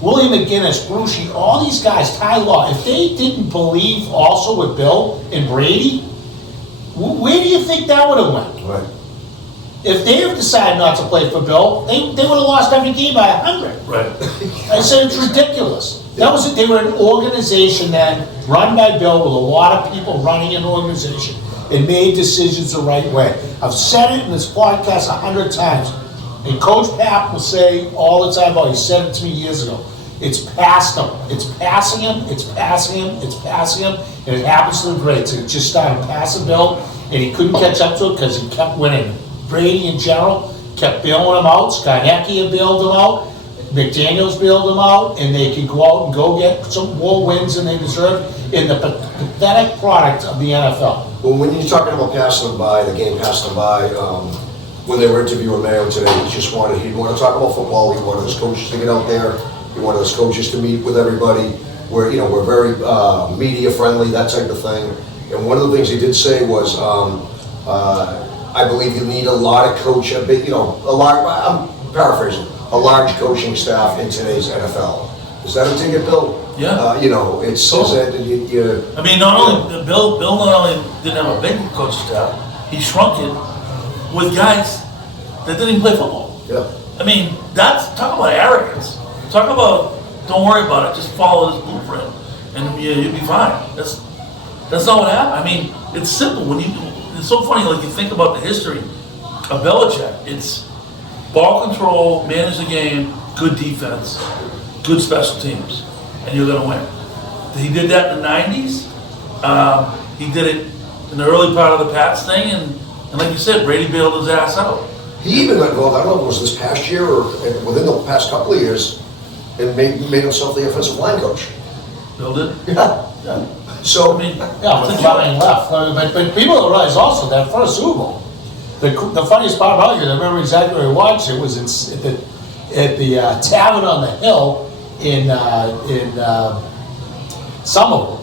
Willie McGinnis, Brucey, all these guys, Ty Law. If they didn't believe also with Bill and Brady, where do you think that would have went? Right. If they have decided not to play for Bill, they would have lost every game by 100. Right. I said it's ridiculous. That was it. They were an organization then run by Bill with a lot of people running an organization and made decisions the right way. I've said it in this podcast 100 times. And Coach Pap will say all the time, he said it to me years ago, it's past him. It's passing him, it's passing him, it's passing him, and it happens to the greats. And it just started passing Bill, and he couldn't catch up to it because he kept winning. Brady in general kept bailing him out. Skarnecki had bailed him out. McDaniels bailed them out, and they could go out and go get some more wins than they deserve in the pathetic product of the NFL. Well, when you're talking about passing them by, the game passed them by, when they were interviewing Mayo today, he wanted to talk about football. He wanted his coaches to get out there. He wanted his coaches to meet with everybody. We're very media friendly, that type of thing. And one of the things he did say was, I believe you need a lot of I'm paraphrasing, a large coaching staff in today's NFL. Is that a ticket, Bill? Yeah. It says that you. I mean, not only Bill not only didn't have a big coaching staff, he shrunk it with guys that didn't even play football. Yeah. I mean, talk about arrogance. Talk about don't worry about it, just follow this blueprint, and you'll be fine. That's not what happened. I mean, it's simple. It's so funny. Like you think about the history of Belichick. It's ball control, manage the game, good defense, good special teams, and you're going to win. He did that in the 90s. He did it in the early part of the Pats thing, and like you said, Brady bailed his ass out. He even got involved, I don't know if it was this past year or within the past couple of years, and made himself the offensive line coach. Build it. Yeah. Yeah. So, I mean, Yeah, but Fleming left. But people don't realize also that first Super Bowl, the funniest part about it, I remember exactly where I watched it, was at the Tavern on the Hill in Somerville.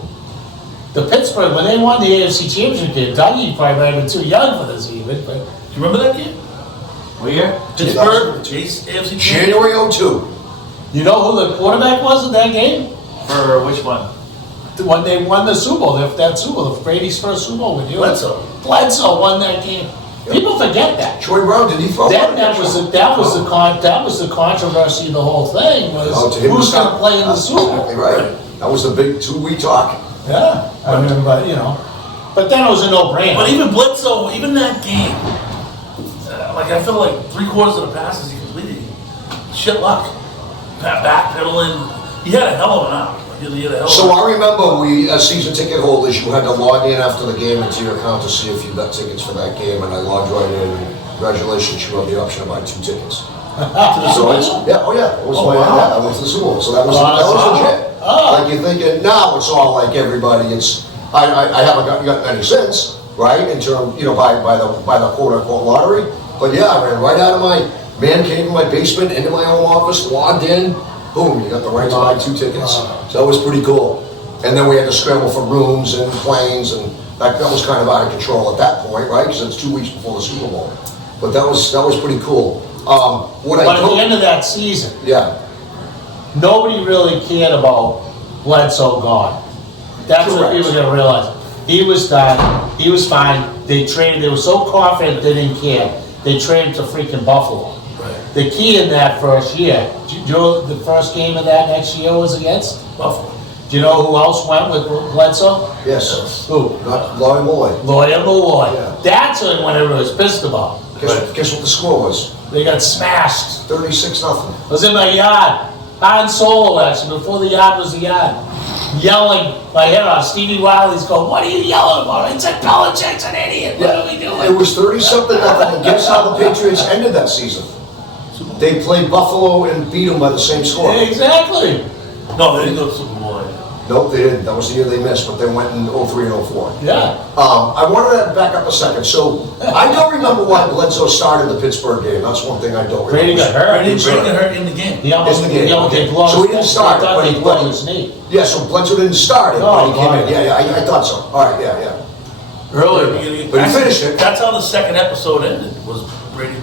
The Pittsburgh, when they won the AFC Championship game, Dougie probably might have been too young for this even, but do you remember that game? What year? Pittsburgh, AFC January 02. you know who the quarterback was in that game? For which one? When they won the Super Bowl, that Super Bowl, Brady's first Super Bowl with you. Bledsoe. Bledsoe won that game. People forget that. Troy Brown, did he throw? That was the controversy of the whole thing, was Oh, to him who's to going stop. to play in the Super Bowl. Exactly right. That was the big 2-week talk. Yeah, I mean, but but then it was a no-brainer. But even Bledsoe, even that game, like I feel like 3/4 of the passes he completed, shit luck. Backpedaling, he had a hell of an out. He had a hell of So an I remember we, as season ticket holders, you had to log in after the game into your account to see if you got tickets for that game, and I logged right in. Congratulations, you have the option to buy 2 tickets. So it's, yeah, oh yeah, it was I went to the Super Bowl, so that was legit. Like you're thinking now, it's all like everybody. It's I haven't gotten any since, right? In terms, by the quote unquote lottery. But yeah, I ran right out of my man cave in my basement into my home office, logged in, boom, you got the right to buy 2 tickets. So that was pretty cool. And then we had to scramble for rooms and planes, and that was kind of out of control at that point, right? Because it's 2 weeks before the Super Bowl. But that was pretty cool. But at the end of that season, yeah. nobody really cared about Bledsoe gone. That's what Correct. people are gonna realize. He was done. He was fine. They were so confident they didn't care. They traded to freaking Buffalo. Right. The key in that first year, do you know the first game of that next year was against? Buffalo. Do you know who else went with Bledsoe? Yes. Who? Not Lloyd Malloy. Lawyer Malloy. Yeah. That's what everyone was pissed about. Guess what the score was? They got smashed. 36-0. I was in my yard, Han Solo actually, before the yard was the yard, yelling my head off. Stevie Wiley's going, "What are you yelling about?" I said, "Belichick's an idiot. What are we doing?" It was 30-something. And guess how the Patriots ended that season? They played Buffalo and beat them by the same score. Exactly. No, they didn't go to Super Bowl. Nope, they didn't. That was the year they missed, but they went in 03 and 04. Yeah. I wanted to back up a second. So I don't remember why Bledsoe started the Pittsburgh game. That's one thing I don't remember. Brady got hurt. Brady got hurt in the game. He almost In the game, he almost okay. did lost. So he didn't start, They thought but they he blew played. his knee. Yeah, so Bledsoe didn't start it, No, but he came no. in. Yeah, I thought so. All right, yeah. Earlier. But he finished it. That's how the second episode ended, was Brady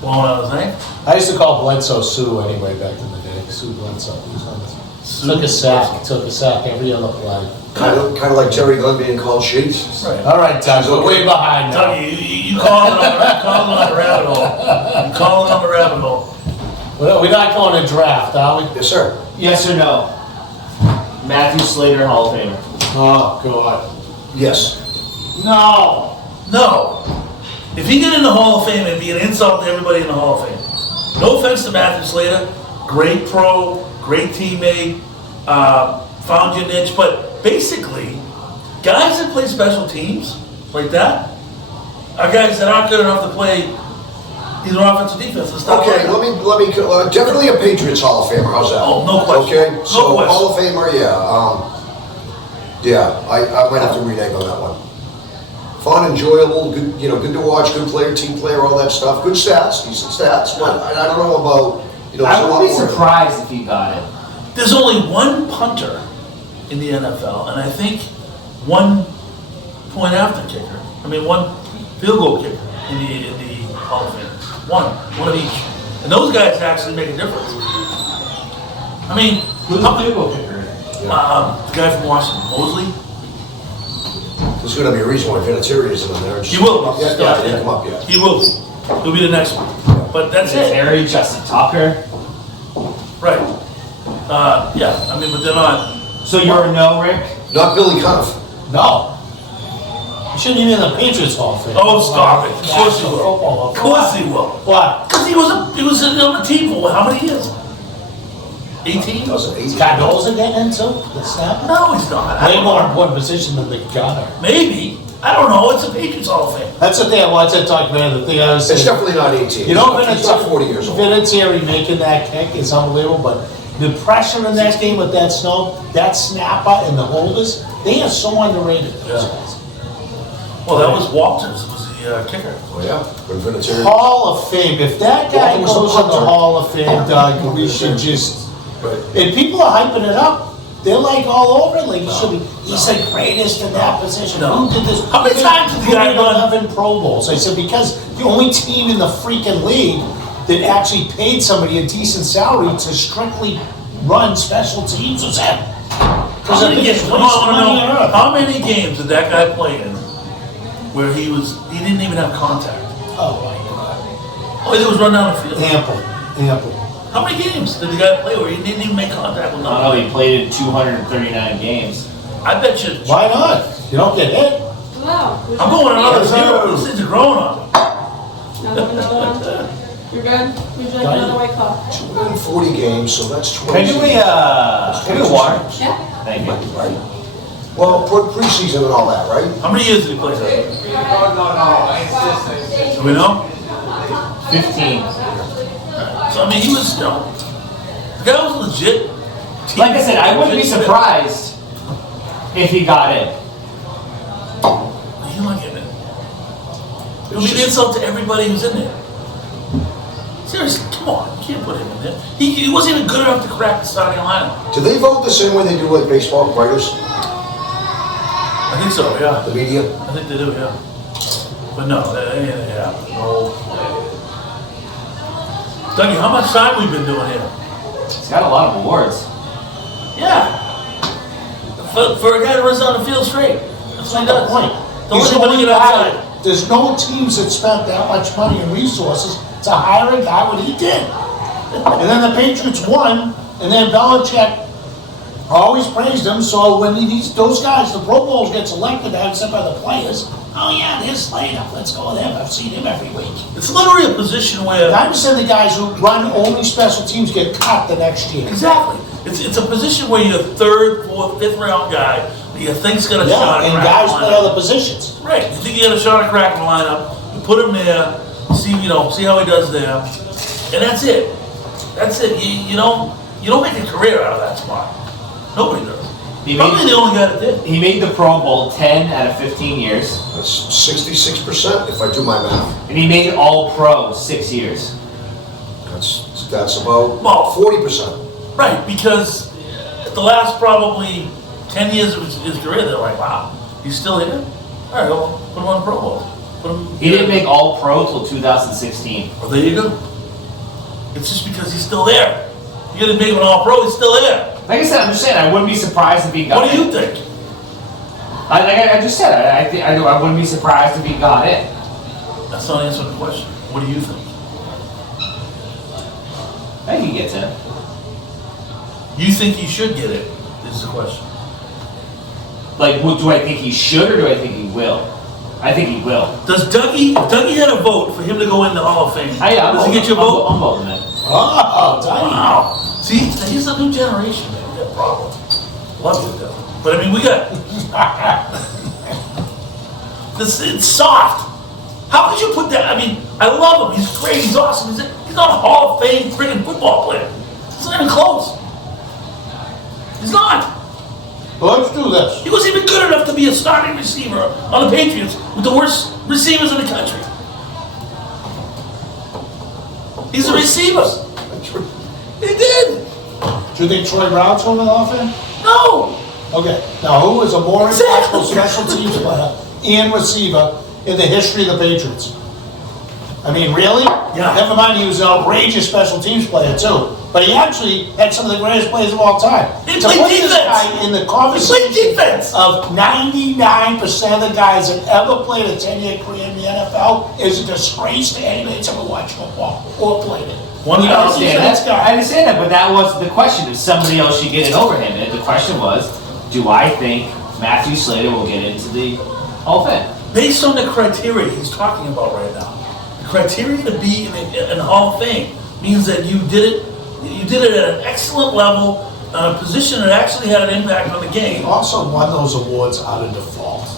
blowing out his name. I used to call Bledsoe Sue anyway back in the day. Sue Bledsoe. He was on the- Took a sack every other play. Kind of like Terry Glenn being called Sheets. Right. All right, Doug, we're way behind now. Dougie, you calling on the rabbit hole. You calling on the rabbit hole. We're not going to draft, are we? Yes, sir. Yes or no? Matthew Slater, Hall of Famer. Oh, God. Yes. No. No. If he get in the Hall of Fame, it'd be an insult to everybody in the Hall of Fame. No offense to Matthew Slater, great pro, great teammate, found your niche, but basically, guys that play special teams like that are guys that aren't good enough to play either offense or defense. Let's stop Okay, like let me definitely a Patriots Hall of Famer. How's that? Oh, no question. Okay, No so question. Hall of Famer, yeah. I might have to renege on that one. Fun, enjoyable, good, good to watch, good player, team player, all that stuff. Good stats, decent stats, but I don't know about, there's I a lot would be more. surprised if he got it. There's only one punter in the NFL, and I think one point after kicker. One field goal kicker in the Hall of Fame. One of each. And those guys actually make a difference. Who's the field goal kicker? The guy from Washington, Mosley. There's gonna be a reason why Vinatieri isn't in there. He will. Yeah, he didn't come up yet. He will. He'll be the next one. But that's Is it it. Harry, Justin Tucker? Right. Yeah. But they're not. So you're a no, Rick? Not Billy Cuniff. No. You shouldn't even be in the Patriots Hall of Fame. Oh, stop it. Of course he will. Football. Of course he will. What? Because he was on the team for how many years? 18? Doesn't Is 80. Cardoza getting into the snap? No, he's not. I Way don't more know. important position than the gunner. Maybe. I don't know. It's a Patriots Hall of Fame. That's the thing I wanted to talk about. The thing I was saying. It's definitely not 18. You know, He's not 40 years old. Vinatieri making that kick is unbelievable, but the pressure in that game with that snow, that snapper and the holders, they are so underrated, those guys. Well, that was Walters, was the kicker. Oh, yeah. But Vinatieri. Hall of Fame. If that guy Walter was goes the in the punter. Hall of Fame, Doug, we should just. Right. And people are hyping it up. They're like all over it. Like he should be. He's the greatest in that position. No. Who did this? How many times did the guy run? 11 Pro Bowls. I said because the only team in the freaking league that actually paid somebody a decent salary to strictly run special teams was him. How many games? How many games did that guy play in where he didn't even have contact? Oh my God. All he did was run down the field. Ample. How many games did the guy play where he didn't even make contact with I don't know, he played in 239 games. I bet you. Why not? You don't get hit. Wow. I'm going another zero. This thing's growing on me. Another one. You're good? Would you like another white claw? 240 games, so that's 20. Can you do water? Yeah. Thank you. Right. Well, preseason and all that, right? How many years did he play there? Do we know? 15. So, I mean, he was, the guy was legit. Like I said, I wouldn't be surprised if he got in. He's not getting it. It would be an insult to everybody who's in there. Seriously, come on. You can't put him in there. He wasn't even good enough to crack the starting lineup. Do they vote the same way they do like baseball writers? I think so, yeah. The media? I think they do, yeah. But no, yeah. No. Dougie, how much time we've been doing here? He's got a lot of awards. Yeah. For a guy that runs on the field straight. That's what he does. Don't He's let anybody get outside. There's no teams that spent that much money and resources to hire a guy what he did. And then the Patriots won, and then Belichick always praised him. So when those guys, the Pro Bowls get selected, have sent by the players. Oh yeah, there's Slater. Let's go with him. I've seen him every week. It's literally a position where... I understand the guys who run only special teams get cut the next year. Exactly. It's a position where you're a third, fourth, fifth round guy that you think's got a shot at and cracking guys the play lineup. other positions. Right. You think you got a shot at cracking the lineup, you put him there, see how he does there, and that's it. That's it. You don't make a career out of that spot. Nobody does. Probably the only guy that did. He made the Pro Bowl 10 out of 15 years. That's 66% if I do my math. And he made All-Pro 6 years. That's about 40%. Right, because the last probably 10 years of his career, they're like, wow, he's still here? All right, well, put him on the Pro Bowl. He didn't make All-Pro till 2016. Well, there you go. It's just because he's still there. You didn't make him an All-Pro, he's still there. Like I said, I'm just saying, I wouldn't be surprised if he got What do in. you think? I just said, I wouldn't be surprised if he got in. That's not answering the question. What do you think? I think he gets in. You think he should get it, is the question. Like, do I think he should or do I think he will? I think he will. Does Dougie had a vote for him to go in the Hall of Fame? Does he get your vote? I'm voting it. Oh, Donnie. Wow. See, he's a new generation, man. We got a problem. Love it, though. But I mean, we got... it's soft. How could you put that? I mean, I love him. He's great. He's awesome. He's not a Hall of Fame freaking football player. He's not even close. He's not. Well, let's do this. He wasn't even good enough to be a starting receiver on the Patriots with the worst receivers in the country. He's a receiver. He did. Do you think Troy Brown's going to the Hall of Fame? No. Okay. Now, who is a more Exactly. impactful special teams player and receiver in the history of the Patriots? I mean, really? Yeah. Never mind, he was an outrageous special teams player too. But he actually had some of the greatest players of all time. He To played put this defense. guy in the He conversation played defense. of 99% of the guys that ever played a 10-year career in the NFL is a disgrace to anybody that's ever watched football or played it. One You know, thousand. he's that guy. I understand that, but that wasn't the question. If somebody else should get it over him, and the question was, do I think Matthew Slater will get into the Hall of Fame? Based on the criteria he's talking about right now, the criteria to be in the Hall of Fame means that you did it at an excellent level, a position that actually had an impact on the game. Also won those awards out of default.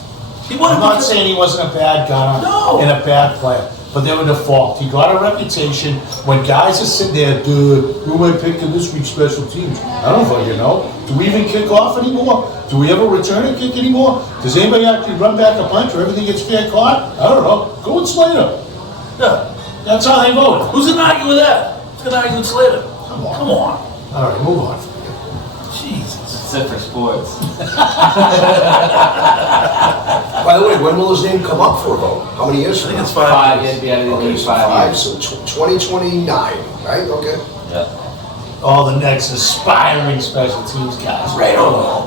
I'm not saying he wasn't a bad guy No. and a bad player, but they were default. He got a reputation when guys are sitting there, dude, who am I picking this week's special teams? I don't fucking know. Do we even kick off anymore? Do we ever return a kick anymore? Does anybody actually run back a punch or everything gets fair caught? I don't know. Go with Slater. Yeah. That's how they vote. Who's gonna argue with that? Who's gonna argue with Slater? Come on. Come on. All right, move on. Jesus. Except for sports. By the way, when will his name come up for a vote? How many years I from think now? it's 5 5 years. years, yeah, Okay, so 5 years. so 2029, right? Okay. Yeah. All the next aspiring special teams guys. Right on.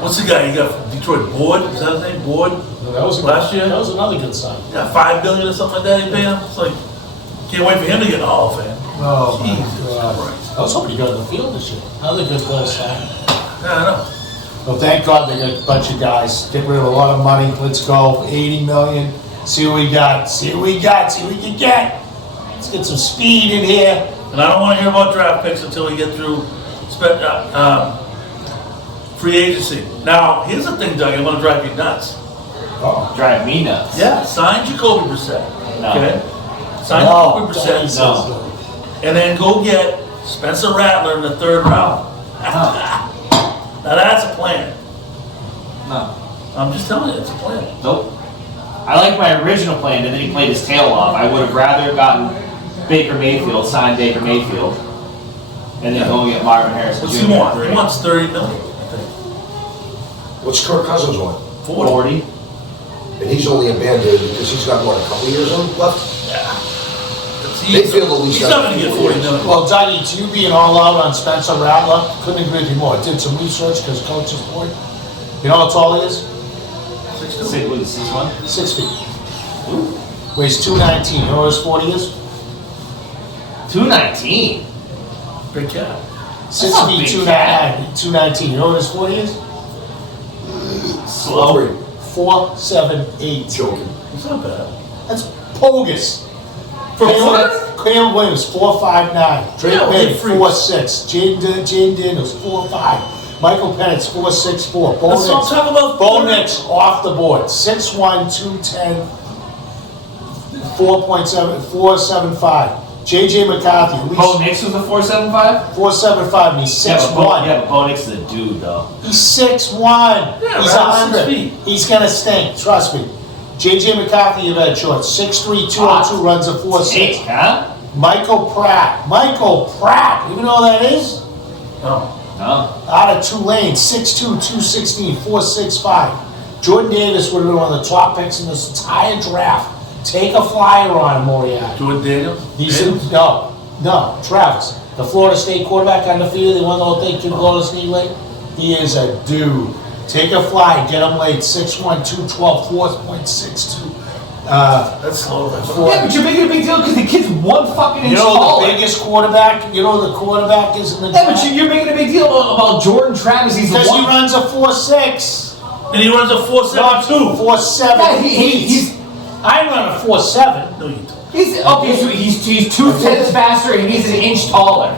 What's the guy you got from Detroit? Board? Is that his name? Board? That was Last year? That was another good sign. Yeah, $5 billion or something like that. He paid him. It's like can't wait for him to get in the Hall of Fame. Oh my Jesus God. Christ. I was hoping he got in the field this year. Another good goal sign. Yeah, I know. Well, thank God they got a bunch of guys. Get rid of a lot of money. Let's go. 80 million. See what we got. See what we got. See what we can get. Let's get some speed in here. And I don't want to hear about draft picks until we get through free agency. Now, here's the thing, Doug. I'm going to drive you nuts. Oh. Drive me nuts. Yeah, sign Jacoby Brissett. No. Okay? Sign No, Jacoby Danny Brissett. says No. no. And then go get Spencer Rattler in the 3rd round. Now that's a plan. No. I'm just telling you, it's a plan. Nope. I like my original plan, and then he played his tail off. I would have rather gotten Baker Mayfield, signed Baker Mayfield, and then go and get Marvin Harrison What's Jr. he want? He wants $30 million, I think. What's Kirk Cousins want? 40. And he's only a Band-Aid because he's got, what, a couple years left? Yeah. Mayfield at least He's not going to get $40 million. Well, Dougie, to you being all out on Spencer Rattler, couldn't agree with you more. I did some research because coach's boy. You know how tall he is? 6'1"? 6 feet. Weighs 219. You know what his 40 is? 219. Big cat. 6 not feet, big 219. You know what his 40 is? Slow. 4'7", Joking. It's not bad. That's bogus. For what? Cam Williams, 4'5'9". Drake Yeah, May, big freaks. 4'6". Jane Daniels, 4'5". Michael Penix, 4'6'4". Bo Let's not Nix, talk about Bo Nix off the board, 6'1", 210, 4.75. JJ McCarthy, at Bo least Nix was a 4.75? 4'7", and he's Yeah, 6'1". but Bo Nix is a dude, though. He's 6'1". Yeah, He's around 6 100. feet. He's gonna stink, trust me. JJ McCarthy, you've had short, 6'3", 202, runs a 4'6". Huh? Michael Pratt, you know who that is? No. No. Out of Tulane, 6'2", 216, 4'6'5". Jordan Davis would have been one of the top picks in this entire draft. Take a flyer on him, Moriarty. Jordan Daniels? No, Travis. The Florida State quarterback undefeated, they won the whole thing, couldn't blow his knee late. He is a dude. Take a flyer, get him late, 6'1", 212, 4.62. That's slow. Yeah, but you're making a big deal because the kid's one fucking inch You know taller. the biggest quarterback, is in the Yeah, but you're making a big deal about Jordan Travis. He's the because he one. runs a 4'6". And he runs a 4.72. 4'7". Yeah, he's I run a 4'7". No, you don't. okay. So he's 2 tenths faster and he's an inch taller.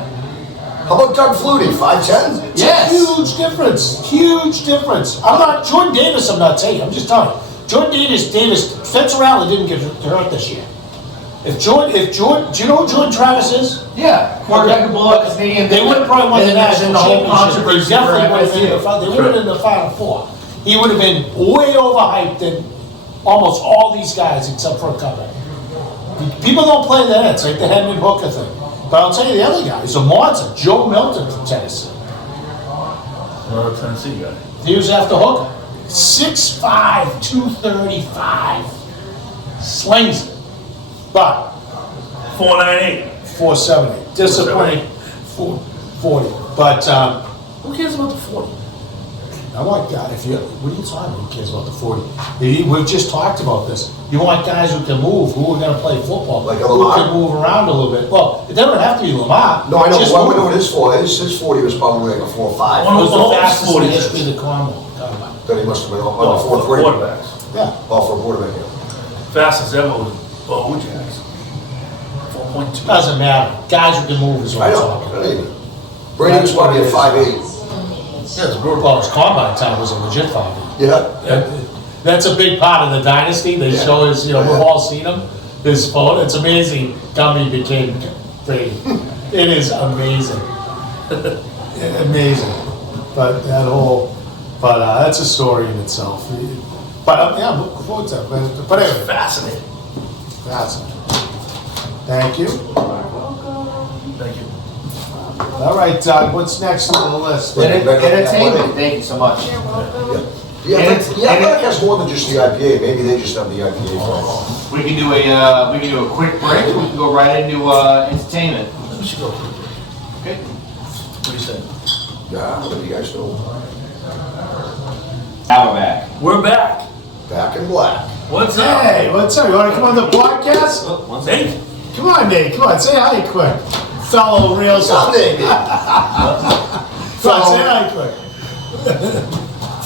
How about Doug Flutie, 5'10"? Yes. Huge difference. Jordan Davis, I'm not telling you. I'm just telling you. Jordan Davis, Spencer Rattler didn't get hurt this year. Do you know who Jordan Travis is? Yeah. Quarterback could blow up his knee and They would have probably won the national the whole championship. They controversy. definitely would have been in the for They would have been in the Final Four. He would have been way overhyped than almost all these guys except for a couple. People don't play that. It's like the Hendon Hooker thing. But I'll tell you the other guy. He's a monster. Joe Milton from Tennessee. Another Tennessee guy. He was after Hooker. 6'5", 235. Slings it. But 4.98. 470. Disappointing. 440. But Who cares about the 40? I want guys, what are you talking about? Who cares about the 40? We've just talked about this. You want guys who can move, who are going to play football, Like a who Lamar? can move around a little bit. Well, it doesn't have to be Lamar. No, I know, Just but I move. know what his 4 is. His 40 was probably like a 4.5. It was the Mahomes' fastest in 40 the is. history of the combine. Then he must have been on Oh, the for 4th grade. quarterbacks. Yeah. Oh, for a quarterback, yeah. Fastest ever was Bo Jackson. 4.2. Doesn't matter. Guys who can move is I what I'm know. talking about. I know. Brady was probably a 5'8". Yeah, it's brutal. Well, his combine time was a legit 5. Yeah. It That's a big part of the dynasty. They show his, we've all seen him. His phone. It's amazing. Gumby became big. It is amazing. Amazing. But that's a story in itself. But yeah, I'm looking forward to it. But anyway. Fascinating. Thank you. Thank you. All right, Doug, what's next on the list? Entertainment, thank you so much. You're welcome. Yeah, I feel like that's more than just the IPA. Maybe they just have the IPA. We can do a quick break, or we can go right into entertainment. We should go. Okay. What do you say? Yeah, whatever you guys know. Now we're back. We're back. Back in black. What's up? Hey, what's up? You want to come on the podcast? Nate? Come on, Nate. Come on, say hi quick. Fellow real Sunday. Come on, say hi quick.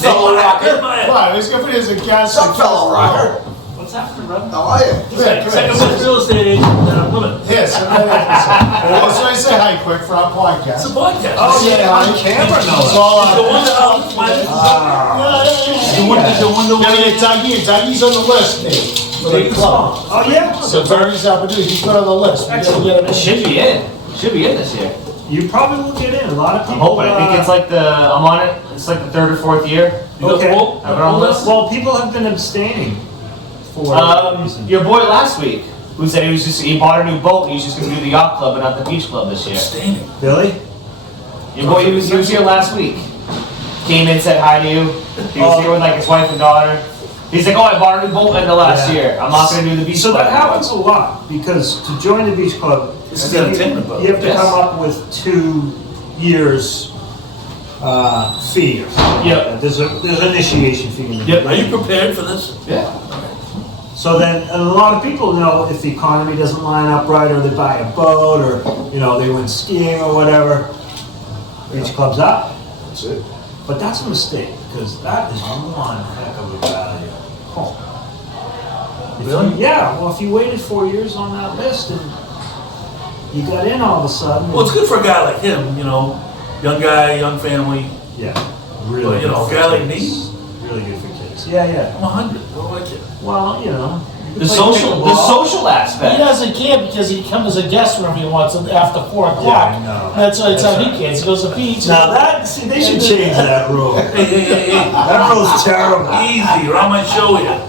Fellow rocker. Come on, let's go put you as a guest. What's up, fellow rocker? What's happening, brother? How are you? Second best real estate agent in Plymouth. Yes, that's why I say hi quick for our It's podcast. a podcast. Oh, yeah, on camera, no. It's all Is the window out? Is the window Gotta get Dougie. Dougie's on the list, Nate. For the club. Oh, yeah? So Dougie's opportunity, he's put on the list. We gotta get him It should be in. Should be in this year. You probably will get in. A lot of I'm people. hoping. I think it's like I'm on it. It's like the 3rd or 4th year. You got Okay. full? Have it on the list? Well, people have been abstaining for reason. Your boy last week, who said he bought a new boat and he's just gonna do the yacht club and not the beach club this year. Staining. Billy? Your boy, he was here last week. Came in, said hi to you. He was here with like his wife and daughter. He's like, oh, I bought a new boat in the last Yeah. year. I'm not gonna do the beach So club. that happens a lot because to join the beach club, This is the entertainment club. you have to Yes. come up with 2 years fee. Yep. There's an initiation fee. In the Yep. Are you prepared for this? Yeah. So then, and a lot of people know if the economy doesn't line up right, or they buy a boat, or they went skiing or whatever, beach club's up. That's it. But that's a mistake because that is one heck of a value. Oh. Really? Yeah. Well, if you waited 4 years on that list and you got in all of a sudden. Well, it's good for a guy like him, young guy, young family. Yeah. Well, Really. a good for guy like kids. me, Really good for kids. Yeah, yeah. I'm 100. What do I care? Well, you The play social pickleball. He aspect. doesn't care because he comes as a guest whenever he wants after 4 o'clock. Yeah, I know. That's why That's he right. cares. He goes to the beach. Now they should change that rule. Hey. That rule's terrible. Easy, you're on my show here.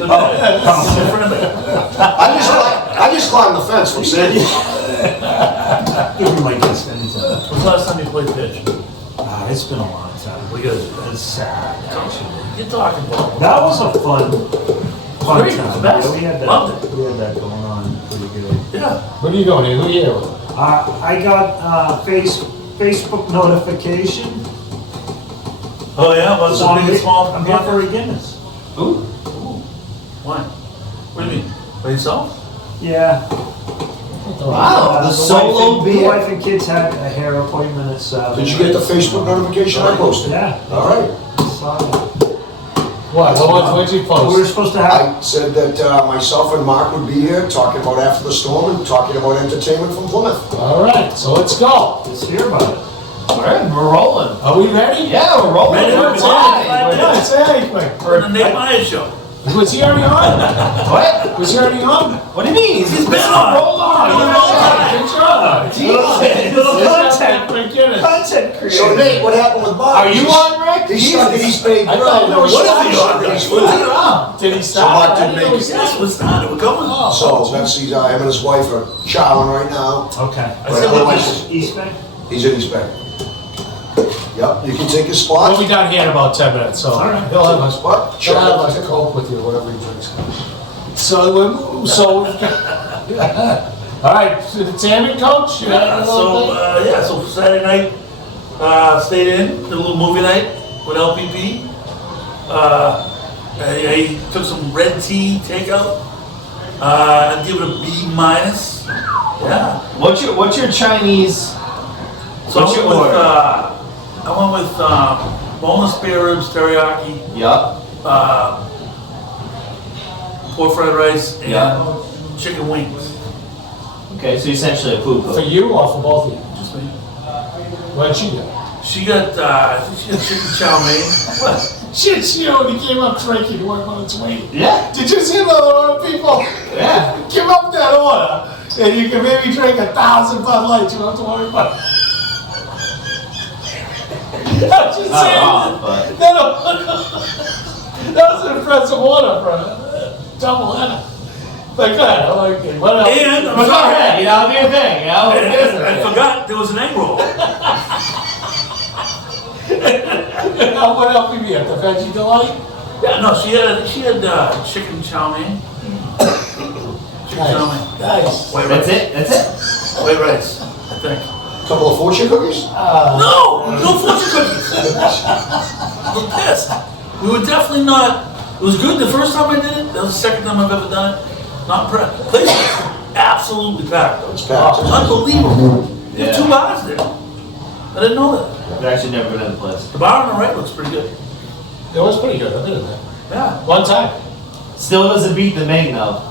In front of me. I just climbed the fence from Sandy. Give me my guest anytime. When's the last time you played pitch? It's been a long time. We gotta do It's sad, actually. You're talking about. That was a fun Great, time. it's the best. Yeah, we had that. Loved it. We had that going on pretty good. Yeah. What are you going in? Who are you here with? I got Facebook notification. Oh yeah, what's the biggest small? I'm here for a Guinness. Ooh. Why? What do you mean? By yourself? Yeah. Wow. The solo The beer. wife and kids had a hair appointment at 7. Did you get the Facebook notification I posted? Yeah. All right. Saw that. What did you We were post? supposed to have. I said that myself and Mark would be here talking about after the storm and talking about entertainment from Plymouth. All right, so let's go. Let's hear about it. All right, we're rolling. Are we ready? Yeah, we're rolling. Ready, We're we're live. Yeah, say hi quick. For the Nate Myers show. Was he already on? What? Was he already on? What do you mean? He's been on. Roll on. Good job. Little content. Content. Content creator. So Nate, what happened with Bob? Are you on, Rick? He stuck in East Bay I Grill. thought There was what some is he stuff on? in his food. Did he So stop? Mark I didn't didn't know make he it. Yes, we're starting. We're going. So that's him and his wife are chowing right now. Okay. I But said, otherwise, East Bay? he's in East Bay. Yep, you can take his We'll spot. be down here in about 10 minutes, so All right. he'll have Take a his spot. He'll Check have it. a Coke with you, whatever he drinks. So, all right, entertainment coach? You had a little thing? So Saturday night, stayed in, did a little movie night with LPP. I took some red tea takeout. I'd give it a B-. Yeah. What's your Chinese? So What's your order? I went with boneless spare ribs, teriyaki, Yup. pork fried rice, and Yeah. chicken wings. Okay, so essentially a food For cook. you or for both of you? Just me. What'd she get? She got, I think she got chicken chow mein. What? shit show and he came up drinking, he went on its way. Yeah. Did you see the people? Yeah. Give up that order, and you can maybe drink 1,000 Bud Lights. You don't have to worry about it. I'm just Not saying. wrong, but No. That was an impressive order for a double header. But go ahead, okay. What else? And but go ahead, do your thing, I forgot there was an egg roll. What else we be at the Veggie Delight? Yeah, no, she had chicken chow mein. Chicken chow mein. Nice. White That's rice. it? That's it? White rice, I think. Couple of fortune cookies? No fortune cookies. I'm pissed. We were definitely not. It was good the first time I did it. That was the second time I've ever done it. Not impressed. The place was absolutely packed. It's packed. Unbelievable. There Yeah. were 2 bars there. I didn't know that. I've actually never been in the place. The bar on the right looks pretty good. It was pretty good. I did it there. Yeah. One time. Still doesn't beat the Maine though.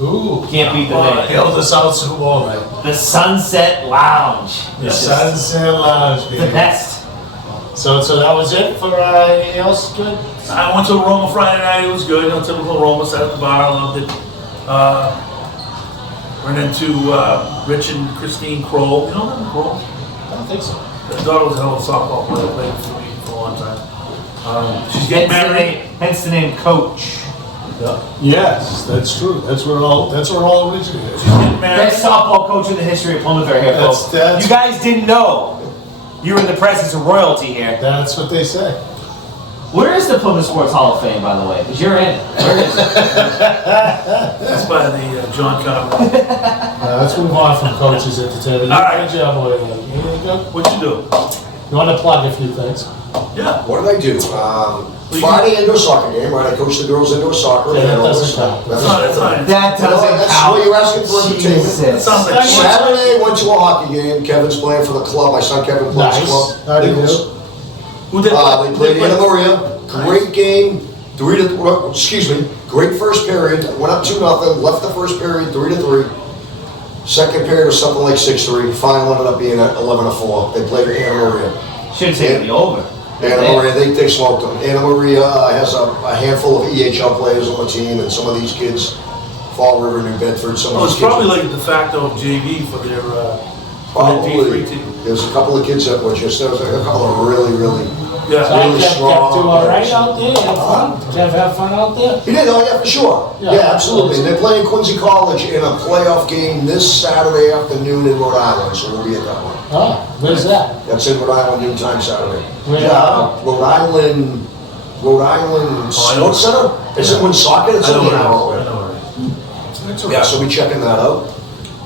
Ooh. Can't beat the Maine. It was the South Super Bowl night. The Sunset Lounge. The It's just Sunset Lounge, the baby. best. So that was it for anything else good? I went to Roma Friday night. It was good. Typical Roma. Sat at the bar. I loved it. Ran into Rich and Christine Kroll. You know them, Kroll? I don't think so. Their daughter was a hell of a softball player. Played for me for a long time. She's getting married. Hence the name Coach. Yes, that's true. That's where it all originated. She's getting married. Best softball coach in the history of Plymouth right here, folks. That's- You guys didn't know you were in the presence of royalty here. That's what they say. Where is the Plymouth Sports Hall of Fame, by the way? Because you're in it. Where is it? That's by the John Carver. Let's move on from coaches entertainment. All right. Good job, boy. Anything good? What'd you do? You want to plug a few things? Yeah. What did I do? Friday indoor soccer game, right? I coached the girls indoor soccer. Yeah, that and all doesn't this stuff. count. That's not. That's not. That doesn't That's count. what you're asking for entertainment. That sounds like Saturday, went to a hockey game. Kevin's playing for the club. My son Kevin plays Nice. club. How do you Eagles. do? Who did They played Anna Maria. Great game. Great first period. Went up 2-0. Left the first period 3-3. Second period was something like 6-3. Final ended up being 11-4. They played Anna Maria. Should take the over. Anna Maria, they smoked them. Anna Maria has a handful of EHL players on the team, and some of these kids, Fall River, New Bedford, some Well, of it's these kids. probably like a de facto JV for their Probably. D3 team. There's a couple of kids that were just, there was a couple of really Yeah. Really Kev strong do all right players. out there? Have fun? Kev have fun out there? He did, oh yeah, for sure. Yeah. Yeah, absolutely. And they're playing Quincy College in a playoff game this Saturday afternoon in Rhode Island, so we'll be at that one. Oh, where's that? That's in Rhode Island noon time Saturday. Where? Rhode Island Sports Center? Is it Woonsocket? It's I know in where it the is. hour. I know where it is. Yeah, so we'll be checking that out.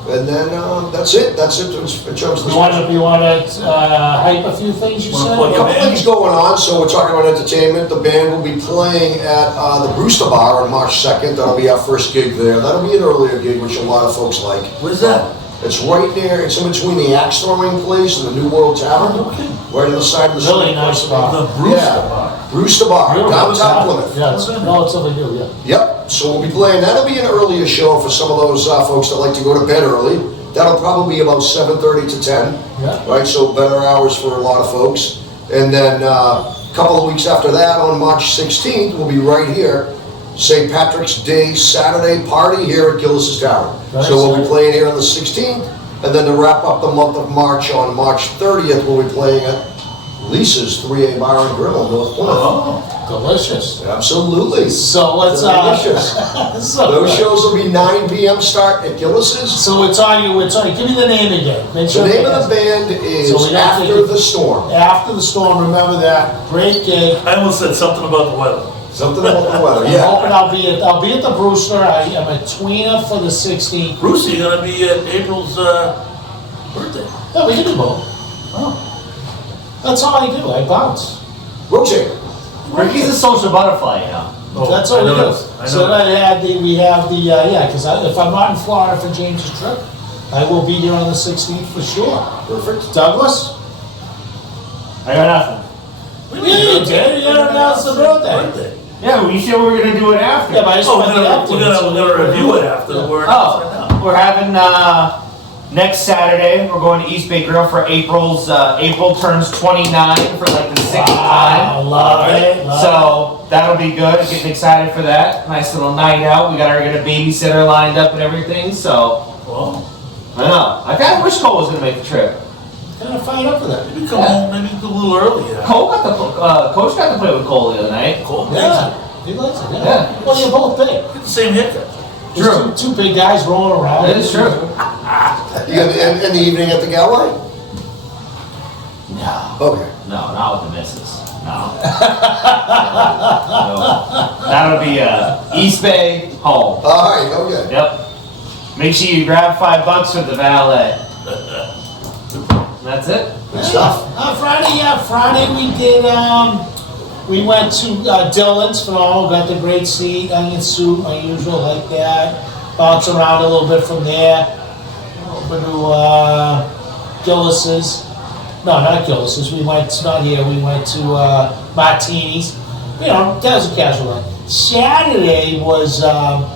And then, that's it in terms of the. You want to hype a few things you Wanna said? plug A couple things going on, so we're talking about entertainment. The band will be playing at the Brewster Bar on March 2nd. That'll be our first gig there. That'll be an earlier gig, which a lot of folks like. Where's that? It's right there, it's in between the Axe Throwing Place and the New World Tavern. Okay. Right on the side of the Really street. nice bar. The Brewster Yeah. Bar. Brewster Bar, Really? downtown Plymouth. Yeah, it's relatively new, yeah. Yep, so we'll be playing, that'll be an earlier show for some of those folks that like to go to bed early. That'll probably be about 7:30 to 10. Yeah. Right, so better hours for a lot of folks. And then a couple of weeks after that, on March 16th, we'll be right here. St. Patrick's Day Saturday party here at Gillis's Tavern. Nice. So we'll be playing here on the 16th, and then to wrap up the month of March, on March 30th, we'll be playing at Lisa's 3A Bar and Grill in North Plymouth. Oh. Delicious. Absolutely. So let's, Delicious. Those shows will be 9 p.m. start at Gillis's. So it's on you, give me the name again. Make The sure name they- of the band is So we have to- After the Storm. After the Storm, remember that, great gig. I almost said something about the weather. Something about the weather, I'm yeah. hoping I'll be at the Brewster, I am a tweener for the 16th. Bruce, you're gonna be at April's birthday. Yeah, we can do both. Oh. That's all I do, I bounce. Rotate. Ricky's a social butterfly, you know. Oh, That's I all we know do. this. I know So that. we have the, because if I'm not in Florida for James's trip, I will be here on the 16th for sure. Perfect. Douglas? I got nothing. What do Yeah, mean? you did. You didn't announce the birthday. Yeah, well, you said we were gonna do it after. Yeah, but I just Oh, want the update. we're gonna review it after. We're Oh, we're having Next Saturday, we're going to East Bay Grill for April turns 29 for like the 6th time. Love it. So that'll be good. Getting excited for that. Nice little night out. We got a babysitter lined up and everything. So I know. I kind of wish Cole was gonna make the trip. Kind of fired up for that. Maybe come home, maybe a little early. Yeah. Coach got to play with Cole the other night. Cool. Yeah, he likes it. Yeah. Well, you're both big. Get the same haircut. True. Two big guys rolling around. That is true. You got in the evening at the Galway? No. Okay. No, not with the missus. No. No. That'll be East Bay home. All right, okay. Yep. Make sure you grab $5 for the valet. That's it. Good stuff. Friday we did, we went to Dylan's for all, got the great seat, onion soup, my usual like that. Bounce around a little bit from there. Over to Gillis's. No, not Gillis's. We went, not here, we went to Martini's. You know, that was a casual night. Saturday was, I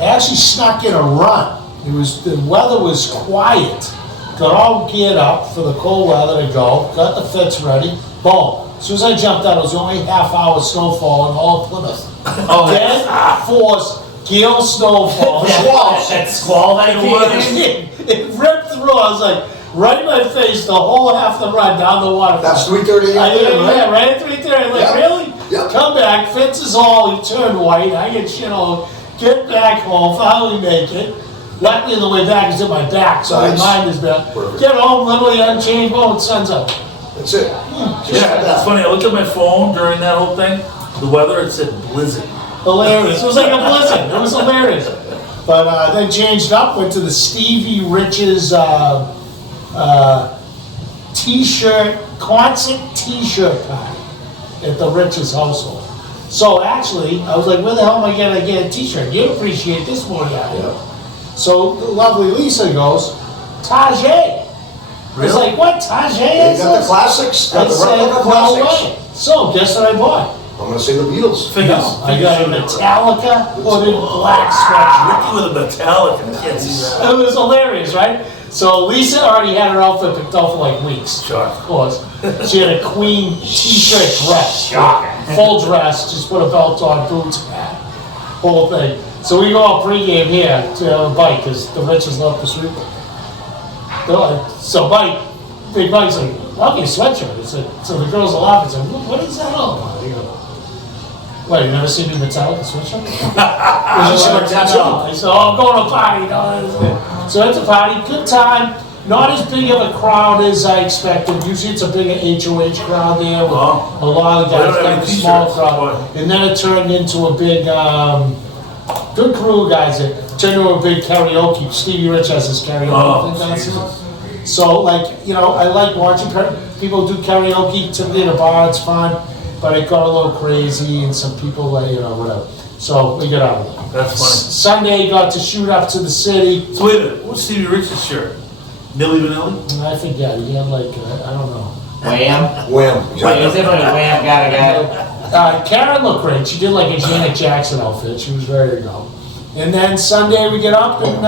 actually snuck in a run. The weather was quiet. Got all geared up for the cold weather to go. Got the fits ready. Boom. As soon as I jumped out, it was only half-hour snowfall in all of Plymouth. Oh, Dead force, gale snowfall. That squall that It ripped through. I was like, right in my face, the whole half the run down the water. That's 3:30 a.m., right? Yeah, right at 3:30. I'm like, Yep. really? Yep. Come back. Fitz is all, he turned white. I get shit on. Get back home. Finally make it. Luckily, on the way back is in my back, so Nice. my mind is down. Perfect. Get home, literally unchanged, boom, sun's up. That's it. Yeah, it's funny. I looked at my phone during that whole thing. The weather, it said blizzard. Hilarious. It was like a blizzard. It was hilarious. But then changed up, went to the Stevie Rich's t-shirt, concert t-shirt party at the Rich's household. So actually, I was like, where the hell am I gonna get a t-shirt? You'd appreciate this more, yeah. So the lovely Lisa goes, Tajay. I was like, what, Tajay? You got the classics, got I the said, replica no classics. way. So guess what I bought? I'm gonna say the Beatles. I got a Metallica hooded black sweatshirt. Ricky with a Metallica. I can't see that. It was hilarious, right? So Lisa already had her outfit picked out for like weeks. Sure. Of course. She had a Queen t-shirt dress. Full dress, just put a belt on, boots, hat, whole thing. So we go out pregame here to a bike because the Riches love the sweep. So Big Mike's like, I'll get a sweatshirt. I said, so the girls are laughing. I said, what is that all about? He goes, what, you never seen me Metallica sweatshirt? I said, oh, I'm going to a party. No. So it's a party, good time. Not as big of a crowd as I expected. Usually it's a bigger HOH crowd there with a lot of guys, kind of a small crowd. And then it turned into a big, good crew of guys. It turned into a big karaoke. Stevie Rich has his karaoke thing downstairs. So, like, you know, I like watching people do karaoke. Typically at a bar, it's fun. But it got a little crazy, and some people, like, you know, whatever. So we got out of it. That's funny. Sunday, got to shoot up to the city. So wait a minute. What's Stevie Rich's shirt? Milli Vanilli? I think, yeah, he had like, I don't know. Wham. Wham. Wait, is it like Wham? Got Karen looked great. She did like a Janet Jackson outfit. She was ready to go. And then Sunday we get up and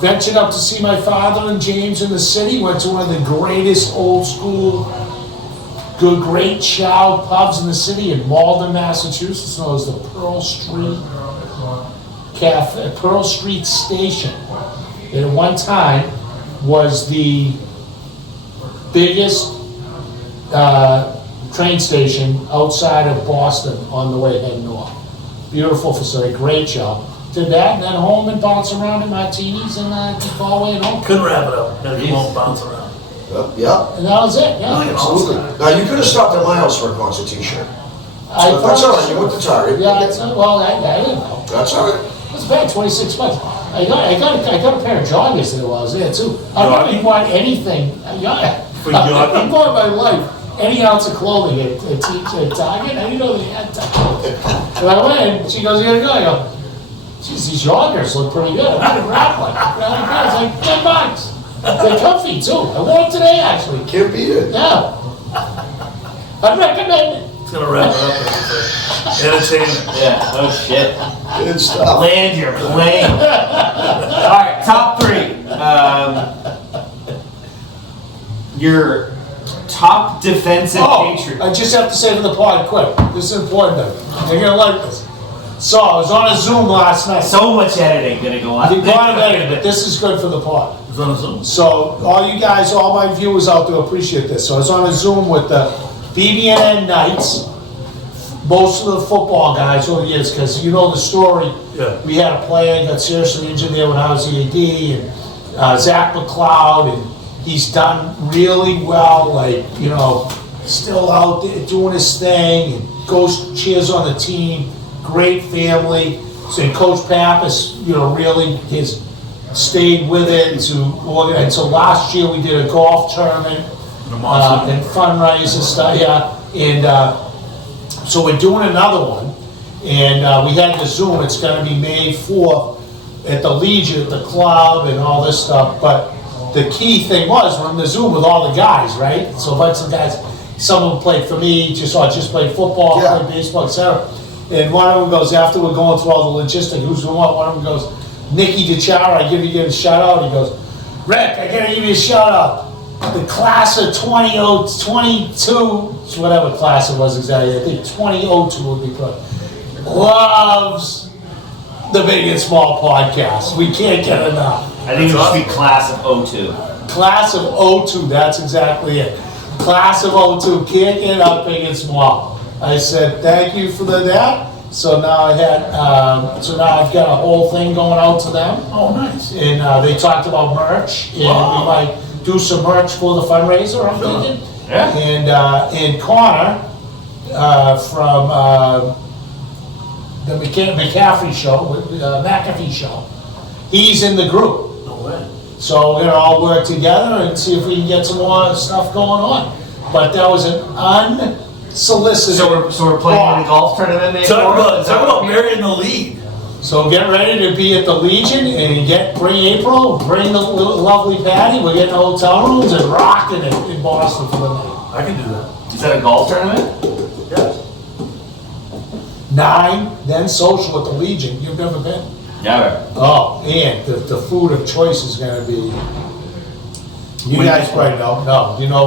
ventured up to see my father and James in the city. Went to one of the greatest old school, great chow pubs in the city in Malden, Massachusetts, known as the Pearl Street Cafe, Pearl Street Station. And at one time was the biggest train station outside of Boston on the way heading north. Beautiful facility, great job. Did that and then home and bounce around at Martini's and keep all the way home. Couldn't wrap it up. Had to come home and bounce around. Yeah, And that was it, yeah. absolutely. Now, you could have stopped at my house for a concert t-shirt. But that's all right, you went to Target. Yeah, well, I didn't know. That's all right. It's bad, $26. I got a pair of joggers that while I was there too. I really want anything. I'm going by life. Any ounce of clothing at Target. I didn't know they had Target. And I went and she goes, you gotta go. I go, geez, these joggers look pretty good. I'm gonna grab one. It's like $10. They're comfy too. I wore them today actually. Can't beat it. Yeah. I recommend it. It's gonna wrap it up. Entertainment. Yeah, oh shit. Good stuff. Land your plane. Alright, top three. Your top defensive Patriot. I just have to say to the pod quick. This is important. They're gonna like this. So I was on a Zoom last night. So much editing gonna go on. You've gone of editing, but this is good for the pod. It's on a Zoom. So all you guys, all my viewers out there appreciate this. So I was on a Zoom with the BBNN Knights, most of the football guys over the years, because you know the story. Yeah. We had a player got seriously injured there when I was the AD, and Zach McLeod, and he's done really well, like, you know, still out there doing his thing, and goes cheers on the team, great family. So Coach Pappas, you know, really has stayed with it to organize. And so last year we did a golf tournament and fundraiser stuff, yeah. And so we're doing another one, and we had the Zoom. It's going to be May 4th at the Legion, at the club, and all this stuff. But the key thing was we're in the Zoom with all the guys, right? So a bunch of guys. Some of them played for me, just played football, played baseball, etc. And one of them goes, after we're going through all the logistics, who's doing what? One of them goes, Nicky DeChara, I give you a shout out. He goes, Rick, I gotta give you a shout out. The class of 2022, whatever class it was exactly, I think 2002 would be good, loves the Big and Small podcast. We can't get enough. I think it should be class of 02. Class of 02, that's exactly it. Class of 02, can't get enough Big and Small. I said, thank you for that. So now I've got a whole thing going out to them. Oh, nice. And they talked about merch, and we might do some merch for the fundraiser, I'm thinking. Yeah. And Connor from the McAfee show, he's in the group. No way. So we're gonna all work together and see if we can get some more stuff going on. But that was an unsolicited. So we're playing in a golf tournament. Maybe Talk about burying the lead. So get ready to be at the Legion and bring April, bring the lovely Patty. We're getting hotel rooms and rocking it in Boston for the night. I can do that. Is that a golf tournament? Yeah. 9, then social at the Legion. You've never been? Never. Oh, and the food of choice is gonna be. You guys probably know. No, you know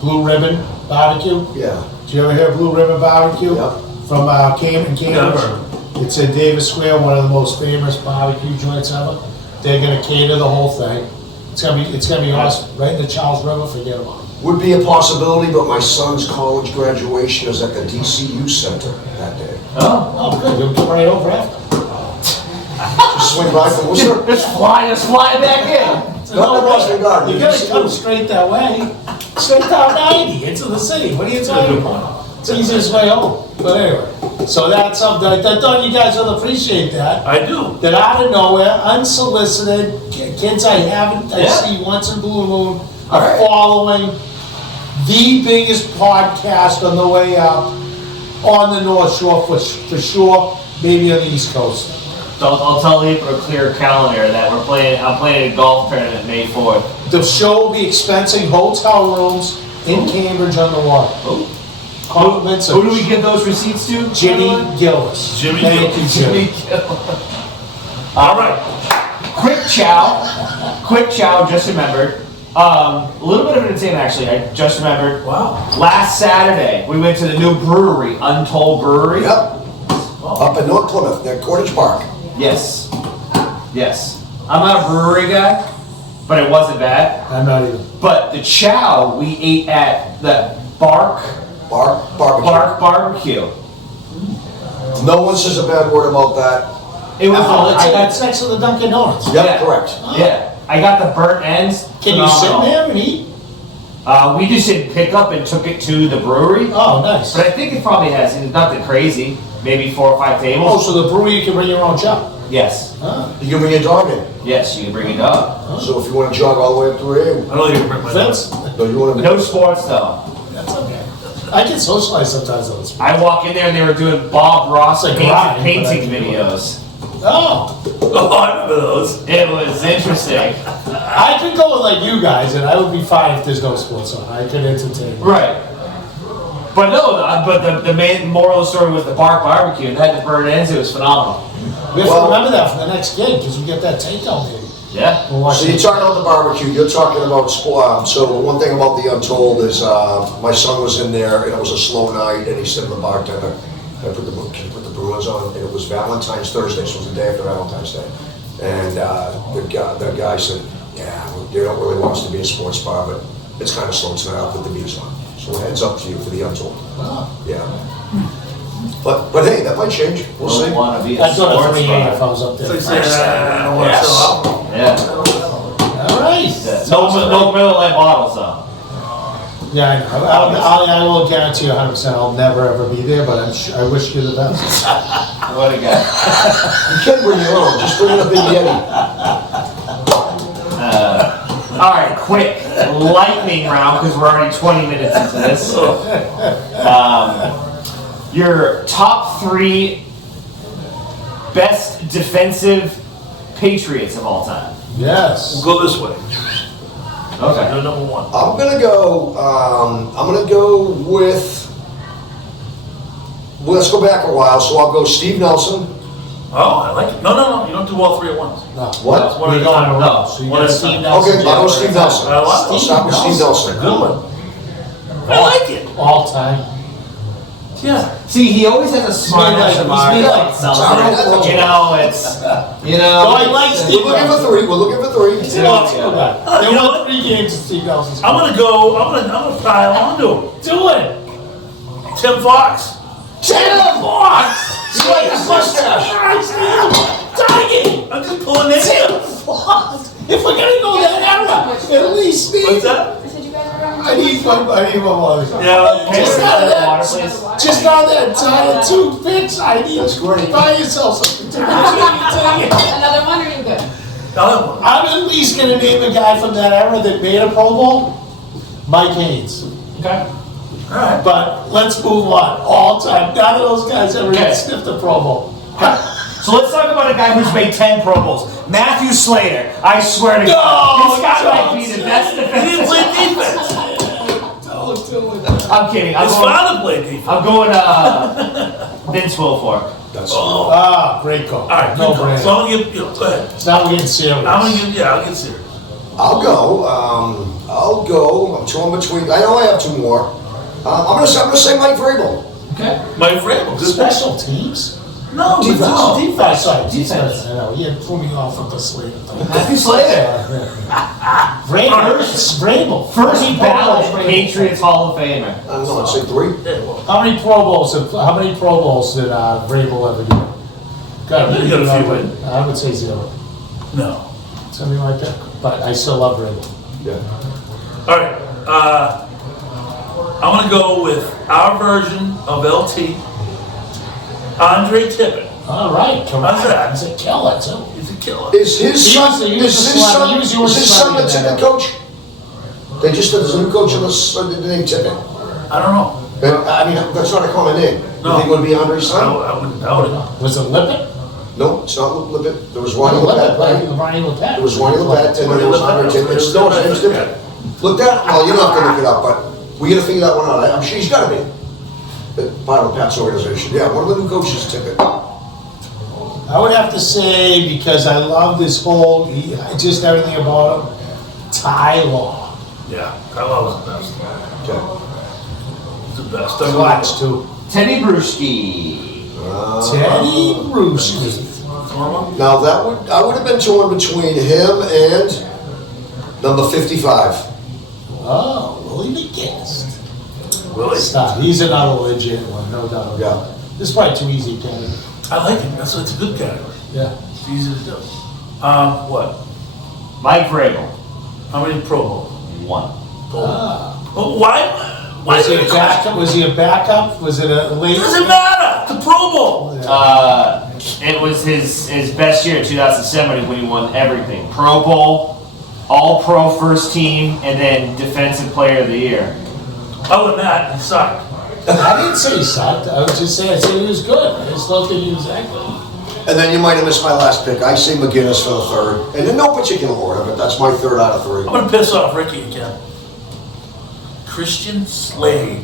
Blue Ribbon Barbecue. Yeah. Did you ever hear Blue Ribbon Barbecue? Yeah. From Cambridge. Never. It's in Davis Square, one of the most famous barbecue joints ever. They're gonna cater the whole thing. It's gonna be awesome. Right in the Charles River, forget about it. Would be a possibility, but my son's college graduation is at the DCU Center that day. Oh, good. You'll come right over after. Just swing by from Worcester. Just fly back in. Not the Boston Garden. You gotta come straight that way. Straight down 90 into the city. What are you talking about? It's the easiest way home. But anyway, so that's something. I thought you guys would appreciate that. I do. That out of nowhere, unsolicited, kids I Yeah. see once in Blue Moon are following the biggest podcast on the way up on the North Shore for sure, maybe on the East Coast. So I'll tell you for a clear calendar that I'm playing a golf tournament May 4th. The show will be expensing hotel rooms in Cambridge on the water. Compliments of Who do we give those receipts to? Jimmy Gillis. Jimmy Thank Gillis. you, Jimmy. All right. Quick chow, just remembered. A little bit of entertainment actually, I just remembered. Wow. Last Saturday, we went to the new brewery, Untold Brewery. Yep. Up in North Plymouth, near Cornish Park. Yes. I'm not a brewery guy, but it wasn't bad. I'm not even. But the chow we ate at the Bark Barbecue. No one says a bad word about that. It was That's next to the Dunkin' Donuts. Yep, Yeah. correct. Yeah, I got the burnt ends. Can you sit phenomenal. there and eat? We just did pick up and took it to the brewery. Oh, nice. But I think it probably has, it's nothing crazy, maybe 4 or 5 Oh, tables. so the brewery, you can bring your own chow? Yes, You can bring your dog in. yes, you can bring it up. So if you want to jog all the way up through here, I don't even bring my Vince? no, you want to. No sports though. That's okay. I can socialize sometimes on this. I walk in there and they were doing Bob Ross It's like painting, grind, but I painting can do it. videos. Oh, Oh, I remember those. It was interesting. I could go with like you guys, and I would be fine if there's no sports on. I could entertain. Right. But no, but the main moral of the story was the Bark Barbecue and had the burnt ends. It was phenomenal. We have Well- to remember that for the next gig, because we get that takeout maybe. Yeah. So you're talking about the barbecue, you're talking about sport. So the one thing about the Untold is my son was in there and it was a slow night and he said to the bartender, can I put the Bruins on? And it was Valentine's Thursday, so it was the day after Valentine's Day. And the guy said, yeah, they don't really want us to be a sports bar, but it's kind of slow tonight, I'll put the beers on. So heads up to you for the Untold. Yeah. But hey, that might change. We'll see. Want to be a I'd go to sports 3 bar. if I was up there. Yeah. All right. No Miller Lite bottles though. Yeah, I will guarantee you 100% I'll never ever be there, but I wish you the best. What a guy. You can bring your own, just bring in a big Yeti. All right, quick lightning round because we're already 20 minutes into this. Your top 3 best defensive Patriots of all time. Yes. We'll go this way. Okay. You're number 1. I'm gonna go with, well, let's go back a while, so I'll go Steve Nelson. Oh, I like it. No. You don't do all 3 at once. No. What? That's one We're at a going time. to No. row. So you One got at a Steve time. Nelson. Okay, I'll go Steve Nelson. I like I'll start with Steve Nelson. Good one. I like it. All time. Yeah. See, he always has a smart He's ass made like- remark. he's made like Something. You know, it's No, I like Steve We're looking for Nelson. 3, we're looking for 3. Steve Nelson. You They know won what? 3 games with Steve Nelson. I'm gonna pile on to him. do it. Tim Fox. Tim Fox. You like his mustache? I'm just pulling it. Tim Fox. If we're gonna go that era, at least What's Steve. that? I said you guys are around. I need one more. Yeah. Just out of that. Water, please. Just out of that Tyler 2 picks, I need That's great. buy yourself something. Take it. Another one, or you good? Another one. I'm at least gonna name a guy from that era that made a Pro Bowl, Mike Haynes. Okay. All right. But let's move on. All time, none of those guys ever Okay. sniffed a Pro Bowl. So let's talk about a guy who's made 10 Pro Bowls. Matthew Slater. I swear to God, this guy might be the best He didn't play defensive. defense. Don't do it. I'm kidding. His father played defense. I'm going Vince Wilfork. That's Ah, great call. All right. No Good call. brainer. So I'm gonna give. Go ahead. It's not getting serious. I'm gonna give. Yeah, I'll get serious. I'll go. I'm torn between. I know I have 2 more. I'm gonna say Mike Vrabel. Okay. Mike Vrabel. Good pick. Special teams? No, Defense. no. Defense. Sorry, Defense. defense. I know. He threw me off with the Slater thing. Matthew Slater. Vrabel. First ballot Patriots Hall of Famer. I don't know. I'd say 3. Yeah, well, How many Pro Bowls did Vrabel ever do? He got a few in. I would say 0. no. Something like that. But I still love Vrabel. Yeah. All right. I'm gonna go with our version of LT. Andre Tippett. All right, How's that? He's a killer too. He's a killer. Is his son? He was Is the his son- son? he was your Is his son son the in that Tippett era. coach? They just there's a new coach on the name Tippett. I don't know. And, I mean, that's not a common name. No. You think it would be Andre's son? I wouldn't doubt it. Was it Lippett? No, it's not Lippett. There was Ronnie Lippett, right? Ronnie Lippett. It was Ronnie Lippett, and then there was Andre Tippett. It's still his name's Tippett. Look that. Well, you don't have to look it up, but we got to figure that one out. I'm sure he's got to be. Part of Pat's organization. Yeah, one of the new coaches is Tippett. I would have to say, because I love this whole, just everything about him, Ty Law. Yeah, I love the best. Okay. He's the best. Clutch too. Teddy Bruschi. Teddy Bruschi. Now I would have been torn between him and number 55. Oh, Willie McGinnis. Really? Stop. He's another legit one, no doubt. Yeah. This is probably too easy, Kenny. I like him. It's a good category. Yeah. It's easy to do. What? Mike Vrabel. How many Pro Bowls? 1. Ah. Well, why Was he did a it backup? Was he a backup? Was it a late? doesn't matter. The Pro Bowl. It was his best year in 2007 when he won everything. Pro Bowl, All-Pro first team, and then Defensive Player of the Year. Other than that, he sucked. I didn't say he sucked. I was just saying, I said he was good. I just don't think he was that good. And then you might have missed my last pick. I say McGinnis for the 3rd. And in no particular order, but that's my 3rd out of 3. I'm gonna piss off Ricky again. Christian Slade.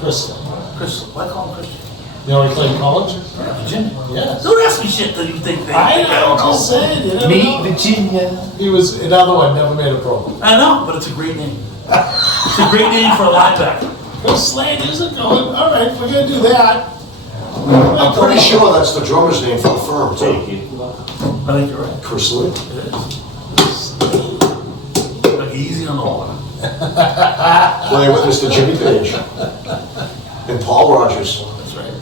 Crystal. Chris, why call him Christian? You know, he played college? Virginia. Yeah. Don't ask me shit that you think they I don't know, know. just saying, you never Meet know. Virginia. He was another one, never made a pro. I know, but it's a great name. It's a great name for a linebacker. Chris Slade isn't going, all right, we're gonna do that. I'm pretty sure that's the drummer's name for the firm, Thank too. you. I think you're right. Chris Lee. It is. Like easy on the water. Playing with Mr. Jimmy Page. And Paul Rogers. That's right.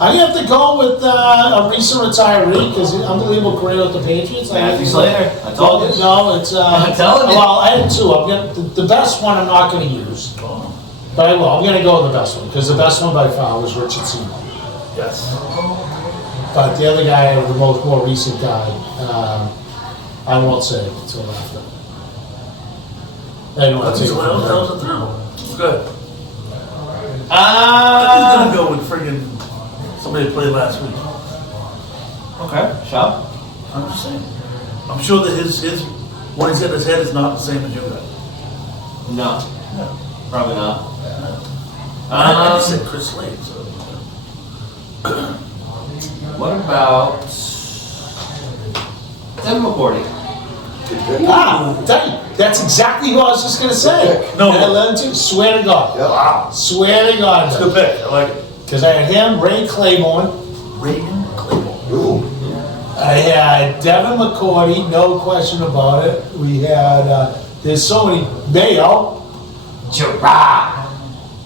I have to go with a recent retiree, because unbelievable career with the Patriots. Matthew Slater. I told you. No, it's, I'm telling you. well, I had two. I'm gonna, the best one I'm not gonna use, but I will. I'm gonna go with the best one, because the best one by far was Richard Seymour. Yes. But the other guy, the more recent guy, I won't say until after. I don't want to take it from That there. was a thrill. Good. He's gonna go with friggin' somebody that played last week. Okay, shop. I'm just saying. I'm sure that his what he's got in his head is not the same as you got. No, No. probably not. I just said Chris Slade, so. What about Devin McCourty? Tell you, that's exactly what I was just gonna say. No. And I let him too, swear to God. Wow. Swear to God. It's a good pick. I like it. Because I had him, Ray Claiborne, Reagan Claymore. Ooh. I had Devin McCourty, no question about it. We had, there's so many, Mayo, Gerard.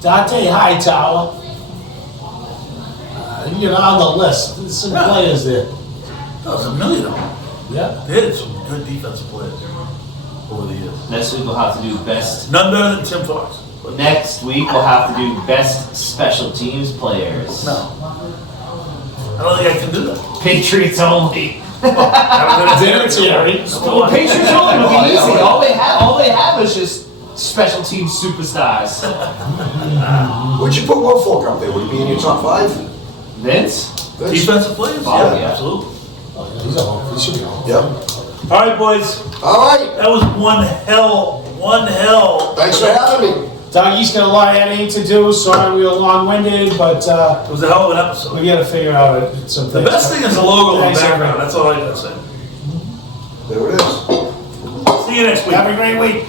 Dante Hightower. You know, on the list, there's some players there. That was a million of them. Yeah. They had some good defensive players over the years. Next week we'll have to do best. None better than Tim Fox. Next week we'll have to do best special teams players. No. I don't think I can do that. Patriots only. Dinner Terry. Well, Patriots only would be easy. All they have is just special team superstars. Would you put Wofolk up there? Would he be in your top 5? Vince? Defensive players? Oh, Yeah, yeah. absolutely. Oh, yeah, he's a home, he should be home. Yep. All right, boys. All right. That was one hell. Thanks for having me. Dougie's got a lot of editing to do, sorry we were long-winded, but It was a hell of an episode. we gotta figure out some The things. best thing is the logo in the Thanks, background. everyone. That's all I gotta say. There it is. See you next week. Have a great week.